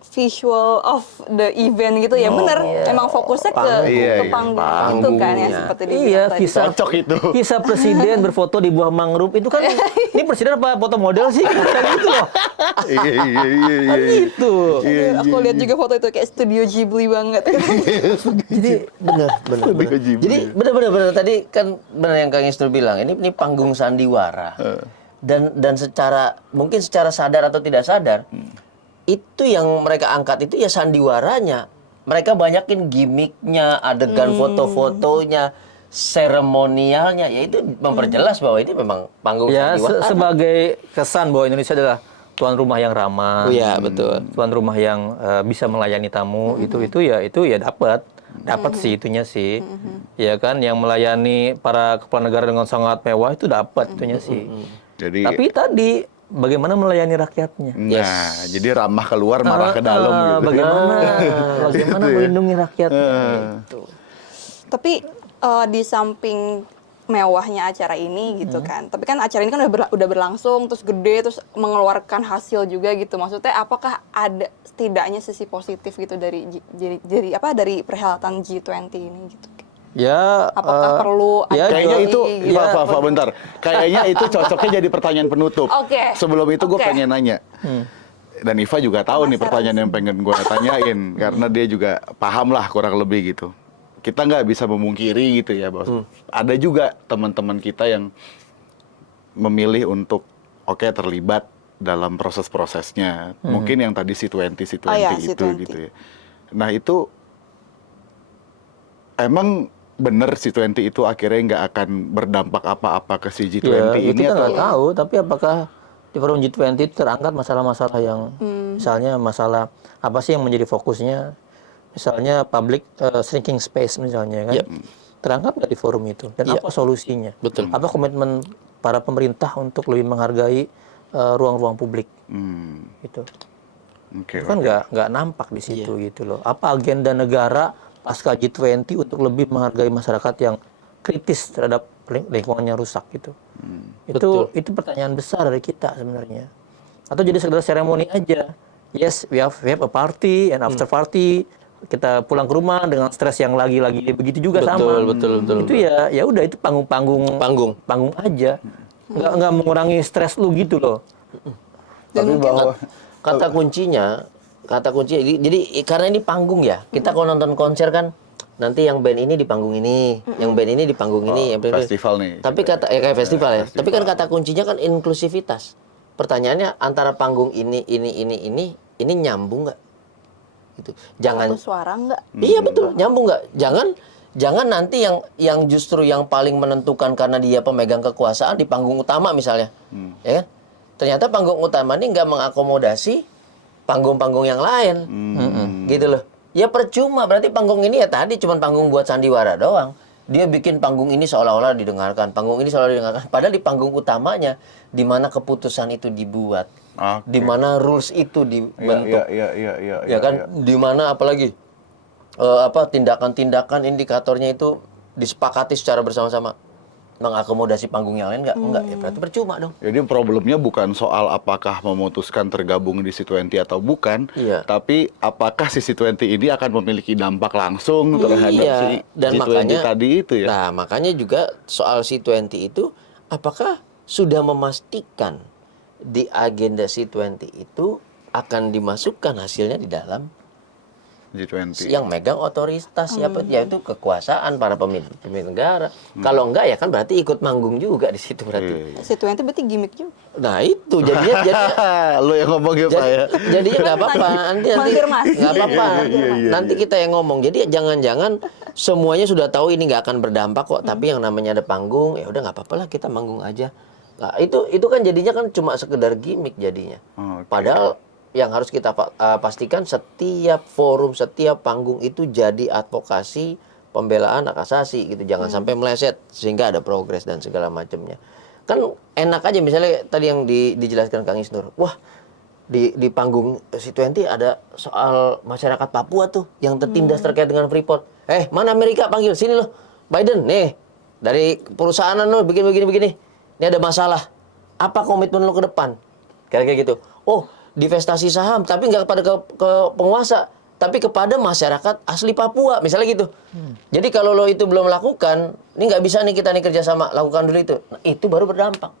visual of the event gitu ya. Bener, emang fokusnya ke panggung itu kan ya, seperti dibilang tadi. Cocok itu. Kisah presiden berfoto di buah mangrove itu kan, ini presiden apa foto model sih? Kan gitu loh. Iya. Gitu. Aku lihat juga foto itu kayak studio Ghibli banget. Jadi benar. Ghibli. Jadi benar tadi kan benar yang Kang Isnur bilang, ini panggung sandiwara. Dan mungkin secara sadar atau tidak sadar, itu yang mereka angkat itu ya sandiwaranya. Mereka banyakin gimmicknya, adegan foto-fotonya, seremonialnya, ya itu memperjelas bahwa ini memang panggung Ya, sandiwara. sebagai kesan bahwa Indonesia adalah tuan rumah yang ramah. Iya, betul. Tuan rumah yang bisa melayani tamu, itu ya dapat sih itunya sih. Ya kan, yang melayani para kepala negara dengan sangat mewah itu dapat itunya sih. Jadi, Tapi tadi bagaimana melayani rakyatnya? nah, jadi ramah keluar, marah ke dalam gitu. Bagaimana melindungi rakyatnya? Gitu. Tapi di samping mewahnya acara ini gitu kan, tapi kan acara ini kan udah berlangsung, terus gede, terus mengeluarkan hasil juga gitu. Maksudnya apakah ada setidaknya sisi positif gitu dari perhelatan G20 ini gitu? Ya, Apakah perlu ya, Kayaknya itu, gitu? Pak, bentar. Kayaknya itu cocoknya jadi pertanyaan penutup. Oke. Sebelum itu gue Oke. pengen nanya. Dan Iva juga tahu nih pertanyaan yang pengen gue tanyain. Karena dia juga paham lah kurang lebih gitu. Kita nggak bisa memungkiri gitu ya, Bos. Ada juga teman-teman kita yang memilih untuk terlibat dalam proses-prosesnya. Mungkin yang tadi C20 Oh ya, itu C20. gitu ya. Nah itu emang bener C20 itu akhirnya nggak akan berdampak apa-apa ke si G20 ya, ini kita atau nggak tahu. Tapi apakah di forum G20 itu terangkat masalah-masalah yang, misalnya masalah apa sih yang menjadi fokusnya? Misalnya public shrinking space misalnya kan, terangkat nggak di forum itu? Dan apa solusinya? Betul. Apa komitmen para pemerintah untuk lebih menghargai ruang-ruang publik? Gitu. Oke, Itu kan nggak nampak di situ gitu loh. Apa agenda negara pasca G20 untuk lebih menghargai masyarakat yang kritis terhadap lingkungannya rusak gitu? Itu pertanyaan besar dari kita sebenarnya. Atau jadi sekedar seremoni aja. Yes, we have a party and after party kita pulang ke rumah dengan stres yang lagi-lagi begitu juga sama. Betul. Itu ya udah itu panggung aja. Nggak mengurangi stres lu gitu loh. Tapi bahwa Kata kuncinya, jadi karena ini panggung ya. Kita kalau nonton konser kan, nanti yang band ini di panggung ini, yang band ini di panggung ini, yang band ini. festival nih. Tapi kayak festival ya. Tapi kan kata kuncinya kan inklusivitas. Pertanyaannya antara panggung ini nyambung nggak? Gitu. Jangan Satu suara nggak? Iya betul, nyambung nggak? Jangan nanti yang justru yang paling menentukan karena dia pemegang kekuasaan di panggung utama misalnya, ya kan? Ternyata panggung utama ini nggak mengakomodasi panggung-panggung yang lain, gitu loh. Ya percuma, berarti panggung ini ya tadi cuma panggung buat sandiwara doang. Dia bikin panggung ini seolah-olah didengarkan, panggung ini seolah didengarkan. Padahal di panggung utamanya, di mana keputusan itu dibuat, di mana rules itu dibentuk, ya kan? Di mana apalagi tindakan-tindakan indikatornya itu disepakati secara bersama-sama. Mengakomodasi panggung yang lain enggak, ya berarti percuma dong. Jadi problemnya bukan soal apakah memutuskan tergabung di C20 atau bukan, tapi apakah si C20 ini akan memiliki dampak langsung terhadap si dan G20 makanya, tadi itu ya. Nah, makanya juga soal C20 itu apakah sudah memastikan di agenda C20 itu akan dimasukkan hasilnya di dalam G20. yang megang otoritas yaitu kekuasaan para pemimpin negara. Kalau enggak ya kan berarti ikut manggung juga di situ berarti. C20 berarti gimmick juga. Nah itu jadinya Lo yang ngomong ya Pak ya. jadinya nggak apa-apa. Nanti Konfirmasi. nggak apa-apa. Nanti kita yang ngomong. Jadi jangan-jangan semuanya sudah tahu ini nggak akan berdampak kok. Tapi yang namanya ada panggung, ya udah nggak apa-apa lah kita manggung aja. Nah, itu kan jadinya kan cuma sekedar gimmick jadinya. Padahal yang harus kita pastikan setiap forum, setiap panggung itu jadi advokasi pembelaan hak asasi gitu. Jangan sampai meleset sehingga ada progres dan segala macamnya. Kan enak aja misalnya tadi yang dijelaskan Kang Isnur. Wah, di panggung C20 ada soal masyarakat Papua tuh yang tertindas terkait dengan Freeport. Mana Amerika panggil sini loh. Biden, nih dari perusahaan lo bikin begini. Ini ada masalah. Apa komitmen lo ke depan? Kayak gitu. Oh, divestasi saham, tapi nggak kepada ke penguasa, tapi kepada masyarakat asli Papua, misalnya gitu. Jadi kalau lo itu belum lakukan, ini nggak bisa nih kita nih kerjasama, lakukan dulu itu. Nah, itu baru berdampak.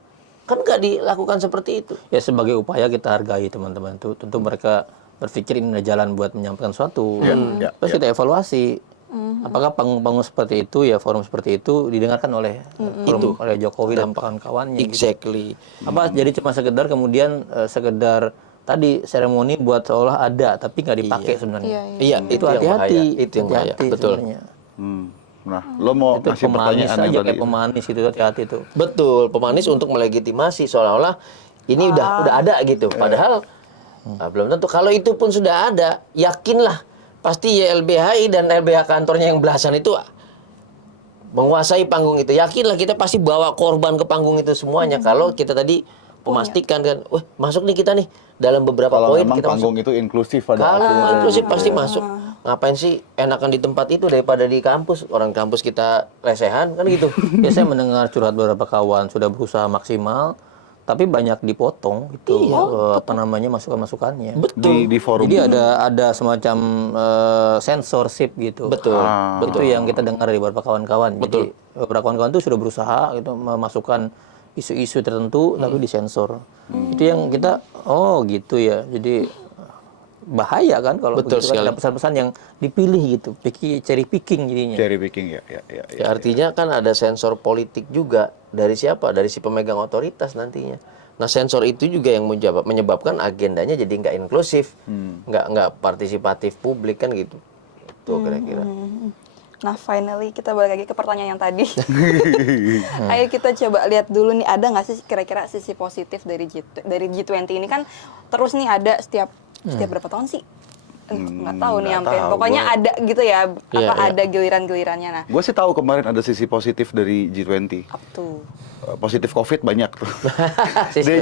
Kan nggak dilakukan seperti itu. Ya sebagai upaya kita hargai teman-teman itu. Tentu mereka berpikir ini ada jalan buat menyampaikan sesuatu. Terus kita evaluasi. Apakah panggung-panggung seperti itu, ya forum seperti itu didengarkan oleh oleh Jokowi dan kawan-kawannya. Exactly. Gitu. Apa jadi cuma sekedar kemudian sekedar tadi seremoni buat seolah ada tapi nggak dipakai sebenarnya. Iya, itu hati-hati. Itu yang bahaya. Betul. Sebenarnya. Nah, lo mau Itu ngasih pemanis pertanyaan aja yang tadi. kayak pemanis itu, hati-hati tuh. Betul, pemanis untuk melegitimasi seolah-olah ini udah ada gitu. Padahal belum tentu. Kalau itu pun sudah ada, yakinlah pasti YLBHI dan LBH kantornya yang belasan itu menguasai panggung itu. Yakinlah kita pasti bawa korban ke panggung itu semuanya. Kalau kita tadi memastikan kan, masuk nih kita nih dalam beberapa Kalau poin memang kita panggung masuk. itu inklusif pada Kalau akhirnya. inklusif pasti masuk. Ngapain sih enakan di tempat itu daripada di kampus? Orang kampus kita lesehan kan gitu. Ya saya mendengar curhat beberapa kawan sudah berusaha maksimal tapi banyak dipotong itu masukan-masukannya. Betul. Di forum. Jadi ada semacam censorship gitu. Betul. Itu yang kita dengar dari beberapa kawan-kawan. Jadi beberapa kawan-kawan itu sudah berusaha gitu memasukkan isu-isu tertentu tapi disensor. Itu yang kita gitu ya. Jadi bahaya kan kalau Betul begitu kan sekali. ada pesan-pesan yang dipilih gitu, cherry picking jadinya. Cherry picking ya. Ya, artinya kan ada sensor politik juga dari siapa? Dari si pemegang otoritas nantinya. Nah, sensor itu juga yang menyebabkan agendanya jadi nggak inklusif, nggak partisipatif publik kan gitu. Itu kira-kira. Nah, finally kita balik lagi ke pertanyaan yang tadi. Ayo kita coba lihat dulu nih, ada nggak sih kira-kira sisi positif dari G20 ini kan terus nih ada setiap berapa tahun sih? Nggak tahu nih sampai. Pokoknya ada gitu ya, ada giliran-gilirannya. Nah, Gue sih tahu kemarin ada sisi positif dari G20. up to. Positif COVID banyak tuh. Sisi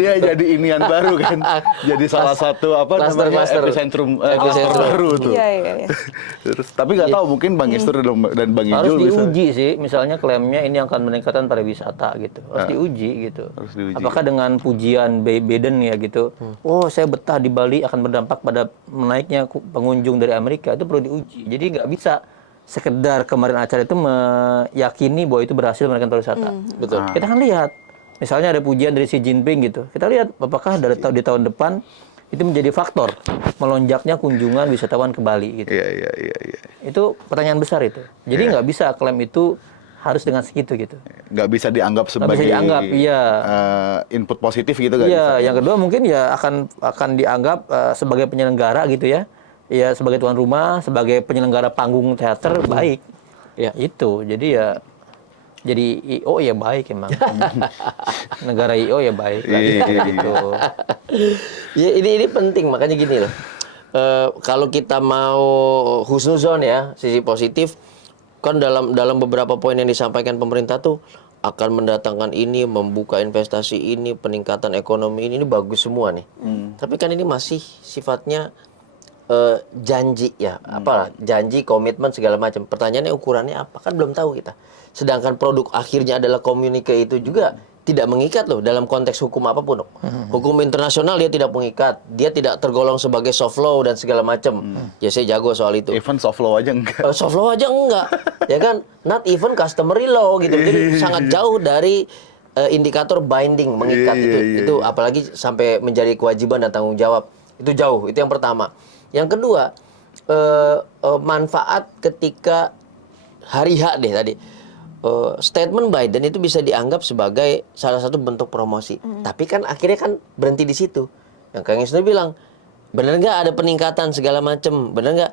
dia jadi inian baru kan. Jadi salah satu Cluster. epicentrum Epicentrum. baru tuh. Iya. Terus tapi nggak tahu mungkin Bang Istur dan Bang Harus Ijul bisa. diuji sih, misalnya klaimnya ini akan meningkatkan pariwisata gitu. Harus diuji gitu. Harus diuji. Apakah dengan pujian Biden ya gitu, saya betah di Bali akan berdampak pada menaiknya pengunjung dari Amerika, itu perlu diuji. Jadi nggak bisa sekedar kemarin acara itu meyakini bahwa itu berhasil menaikkan pariwisata. Betul. Kita kan lihat, misalnya ada pujian dari Xi Jinping gitu. Kita lihat apakah di tahun depan itu menjadi faktor melonjaknya kunjungan wisatawan ke Bali gitu. Iya. Itu pertanyaan besar itu. Jadi nggak bisa klaim itu harus dengan segitu gitu. Nggak bisa dianggap sebagai input positif gitu nggak bisa. Iya, yang kedua mungkin ya akan dianggap sebagai penyelenggara gitu ya. Ya sebagai tuan rumah, sebagai penyelenggara panggung teater baik. Ya. Itu. Jadi IO ya baik emang. Negara IO ya baik lah gitu. Ya ini penting, makanya gini loh. Kalau kita mau husnuzon ya, sisi positif, kan dalam beberapa poin yang disampaikan pemerintah tuh akan mendatangkan ini, membuka investasi ini, peningkatan ekonomi ini bagus semua nih. Tapi kan ini masih sifatnya janji ya, apalah janji, komitmen segala macam. Pertanyaannya ukurannya apa, kan belum tahu kita. Sedangkan produk akhirnya adalah komunike itu juga tidak mengikat loh dalam konteks hukum apapun. Hukum internasional dia tidak mengikat, dia tidak tergolong sebagai soft law dan segala macam. Ya saya jago soal itu. Even soft law aja enggak. Soft law aja enggak, ya kan? Not even customary law gitu. Jadi sangat jauh dari indikator binding mengikat itu apalagi sampai menjadi kewajiban dan tanggung jawab. Itu jauh. Itu yang pertama. Yang kedua, manfaat ketika hari H deh tadi. Statement Biden itu bisa dianggap sebagai salah satu bentuk promosi. Tapi kan akhirnya kan berhenti di situ. Yang Kang Isnu bilang, benar nggak ada peningkatan segala macam? Benar nggak?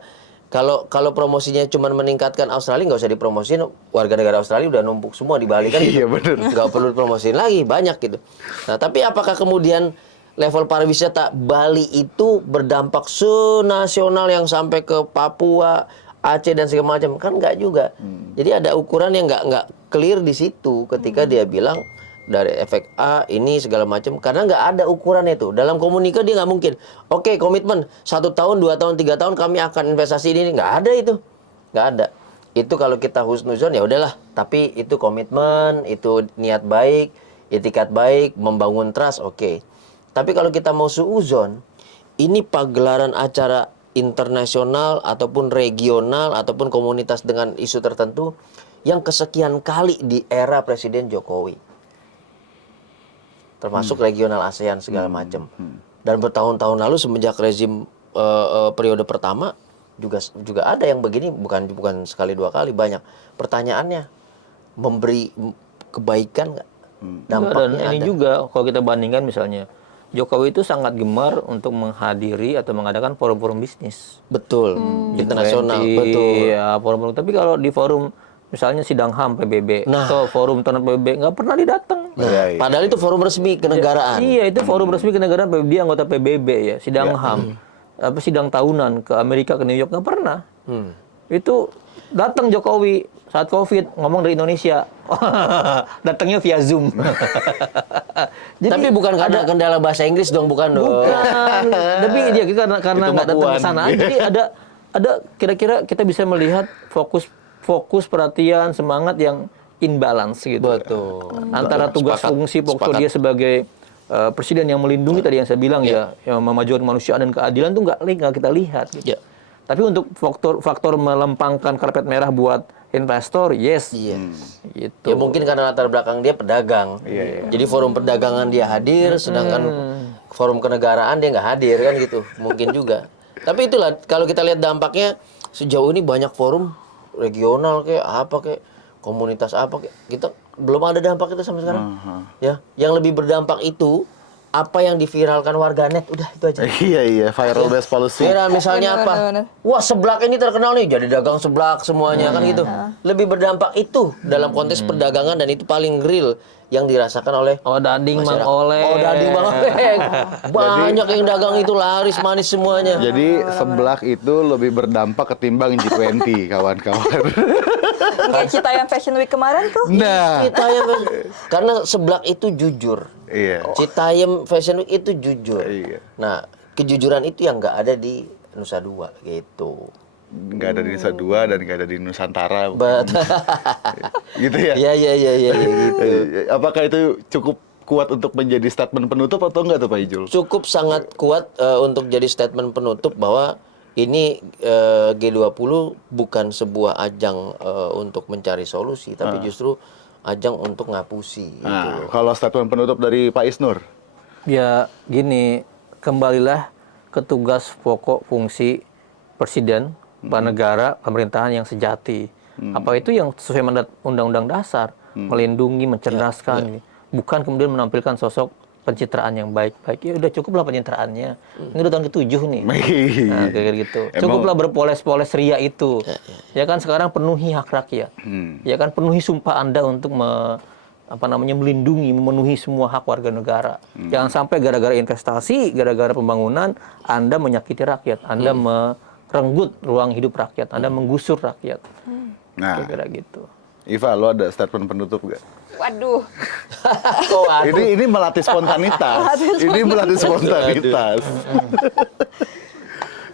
Kalau promosinya cuma meningkatkan Australia, nggak usah dipromosin. Warga negara Australia udah numpuk semua di Bali kan. Iya benar. Nggak perlu dipromosin lagi, banyak gitu. Nah tapi apakah kemudian level pariwisata Bali itu berdampak senasional yang sampai ke Papua, Aceh dan segala macam? Kan nggak juga. Jadi ada ukuran yang nggak clear di situ ketika dia bilang dari efek A ini segala macam, karena nggak ada ukuran itu dalam komunikasi. Dia nggak mungkin oke, komitmen 1 tahun 2 tahun 3 tahun kami akan investasi ini, nggak ada itu, nggak ada itu. Kalau kita husnuzon ya udahlah, tapi itu komitmen, itu niat baik, etikat baik, membangun trust, oke. Tapi kalau kita mau suuzon, ini pagelaran acara internasional ataupun regional ataupun komunitas dengan isu tertentu yang kesekian kali di era Presiden Jokowi, termasuk regional ASEAN segala macam. Dan bertahun-tahun lalu semenjak rezim periode pertama juga ada yang begini, bukan sekali dua kali, banyak. Pertanyaannya, memberi kebaikan nggak? Dampaknya Dan ini ada. juga kalau kita bandingkan misalnya Jokowi itu sangat gemar untuk menghadiri atau mengadakan forum-forum bisnis. Betul, internasional, G20, betul. Ya, forum-forum. Tapi kalau di forum misalnya sidang HAM PBB Nah. atau forum tahunan PBB nggak pernah didatang. Nah, padahal itu forum resmi kenegaraan. Iya, itu forum resmi kenegaraan PBB, dia anggota PBB ya, sidang HAM. Apa sidang tahunan ke Amerika, ke New York nggak pernah. Itu datang Jokowi saat Covid ngomong dari Indonesia. Datangnya via Zoom. Tapi bukan karena kendala bahasa Inggris dong, bukan dong. Bukan. Tapi dia karena Itu nggak datang Mbak ke sana. Jadi ada kira-kira kita bisa melihat fokus perhatian semangat yang imbalance gitu. Betul. Antara tugas fungsi pokok dia sebagai presiden yang melindungi tadi yang saya bilang ya, yang memajukan kemanusiaan dan keadilan tuh nggak kita lihat. Gitu. Ya. Tapi untuk faktor melempangkan karpet merah buat investor, yes. Gitu. Ya mungkin karena latar belakang dia pedagang. Jadi forum perdagangan dia hadir, sedangkan forum kenegaraan dia nggak hadir kan gitu. Mungkin juga. Tapi itulah kalau kita lihat dampaknya sejauh ini banyak forum regional kayak apa kayak komunitas apa kayak kita belum ada dampak itu sampai sekarang. Ya, yang lebih berdampak itu apa yang diviralkan warganet, udah itu aja. Iya, viral based policy. Viral misalnya apa? Benar. Wah, seblak ini terkenal nih, jadi dagang seblak semuanya kan gitu. Lebih berdampak itu dalam konteks perdagangan dan itu paling real yang dirasakan oleh Oh, dading Mang masyarakat. Oleh. Oh, dading Mang Oleh. Banyak yang dagang itu laris manis semuanya. Jadi seblak itu lebih berdampak ketimbang G20 kawan-kawan. Kayak Citayam Fashion Week kemarin tuh. Nah, Citayam karena seblak itu jujur. iya. Citayam Fashion Week itu jujur. Iya. Nah, kejujuran itu yang nggak ada di Nusa Dua gitu. Nggak ada di Nusa Dua dan nggak ada di Nusantara. Gitu ya. Iya gitu. Apakah itu cukup kuat untuk menjadi statement penutup atau enggak tuh Pak Ijul? Cukup sangat kuat untuk jadi statement penutup bahwa ini G20 bukan sebuah ajang untuk mencari solusi, tapi justru ajang untuk ngapusi. Nah, kalau statement penutup dari Pak Isnur? Ya gini, kembalilah ke tugas pokok fungsi presiden, negara, pemerintahan yang sejati. Apa itu yang sesuai mandat Undang-Undang Dasar, melindungi, mencerdaskan, bukan kemudian menampilkan sosok pencitraan yang baik-baik. Ya udah cukuplah pencitraannya. Ini udah tahun ke-7 nih. Nah, kayak gitu. Cukuplah berpoles-poles ria itu. Ya kan sekarang penuhi hak rakyat. Ya kan penuhi sumpah Anda untuk melindungi, memenuhi semua hak warga negara. Jangan sampai gara-gara investasi, gara-gara pembangunan Anda menyakiti rakyat, Anda merenggut ruang hidup rakyat, Anda menggusur rakyat. Nah, Kira-kira gitu. Iva, lo ada statement penutup gak? Waduh. Ini melatih spontanitas. Ini melatih spontanitas.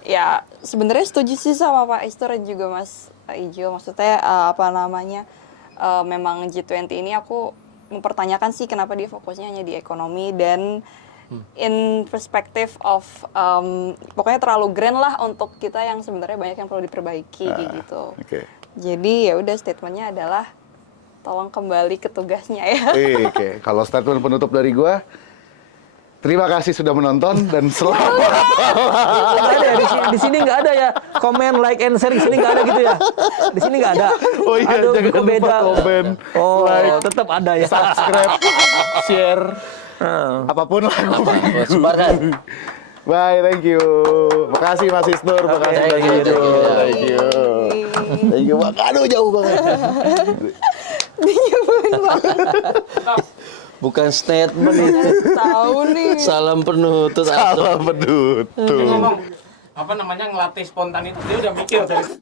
Ya, sebenarnya setuju sih sama Pak Istor dan juga Mas Ijo. Maksudnya memang G20 ini aku mempertanyakan sih kenapa dia fokusnya hanya di ekonomi dan in perspective of pokoknya terlalu grand lah untuk kita yang sebenarnya banyak yang perlu diperbaiki gitu. Oke. Jadi ya udah statementnya adalah tolong kembali ke tugasnya ya. Oke, kalau statement penutup dari gua, terima kasih sudah menonton dan selamat. Nggak ada ya, di sini nggak ada ya komen, like, and share, di sini nggak ada gitu ya. Di sini nggak ada. Oh iya, Aduh, jangan lupa beda. komen, Oh, like, tetap ada ya. subscribe, share, apapun lah. Sebarkan. Bye, thank you. Makasih Mas Isnur, makasih thank Mas you, Ijo. thank you. Thank you. Aduh, jauh banget. Bukan statement itu. Tahu nih. Salam penutup. Salah penutup. Ngomong apa namanya ngelatih spontan itu dia udah mikir dari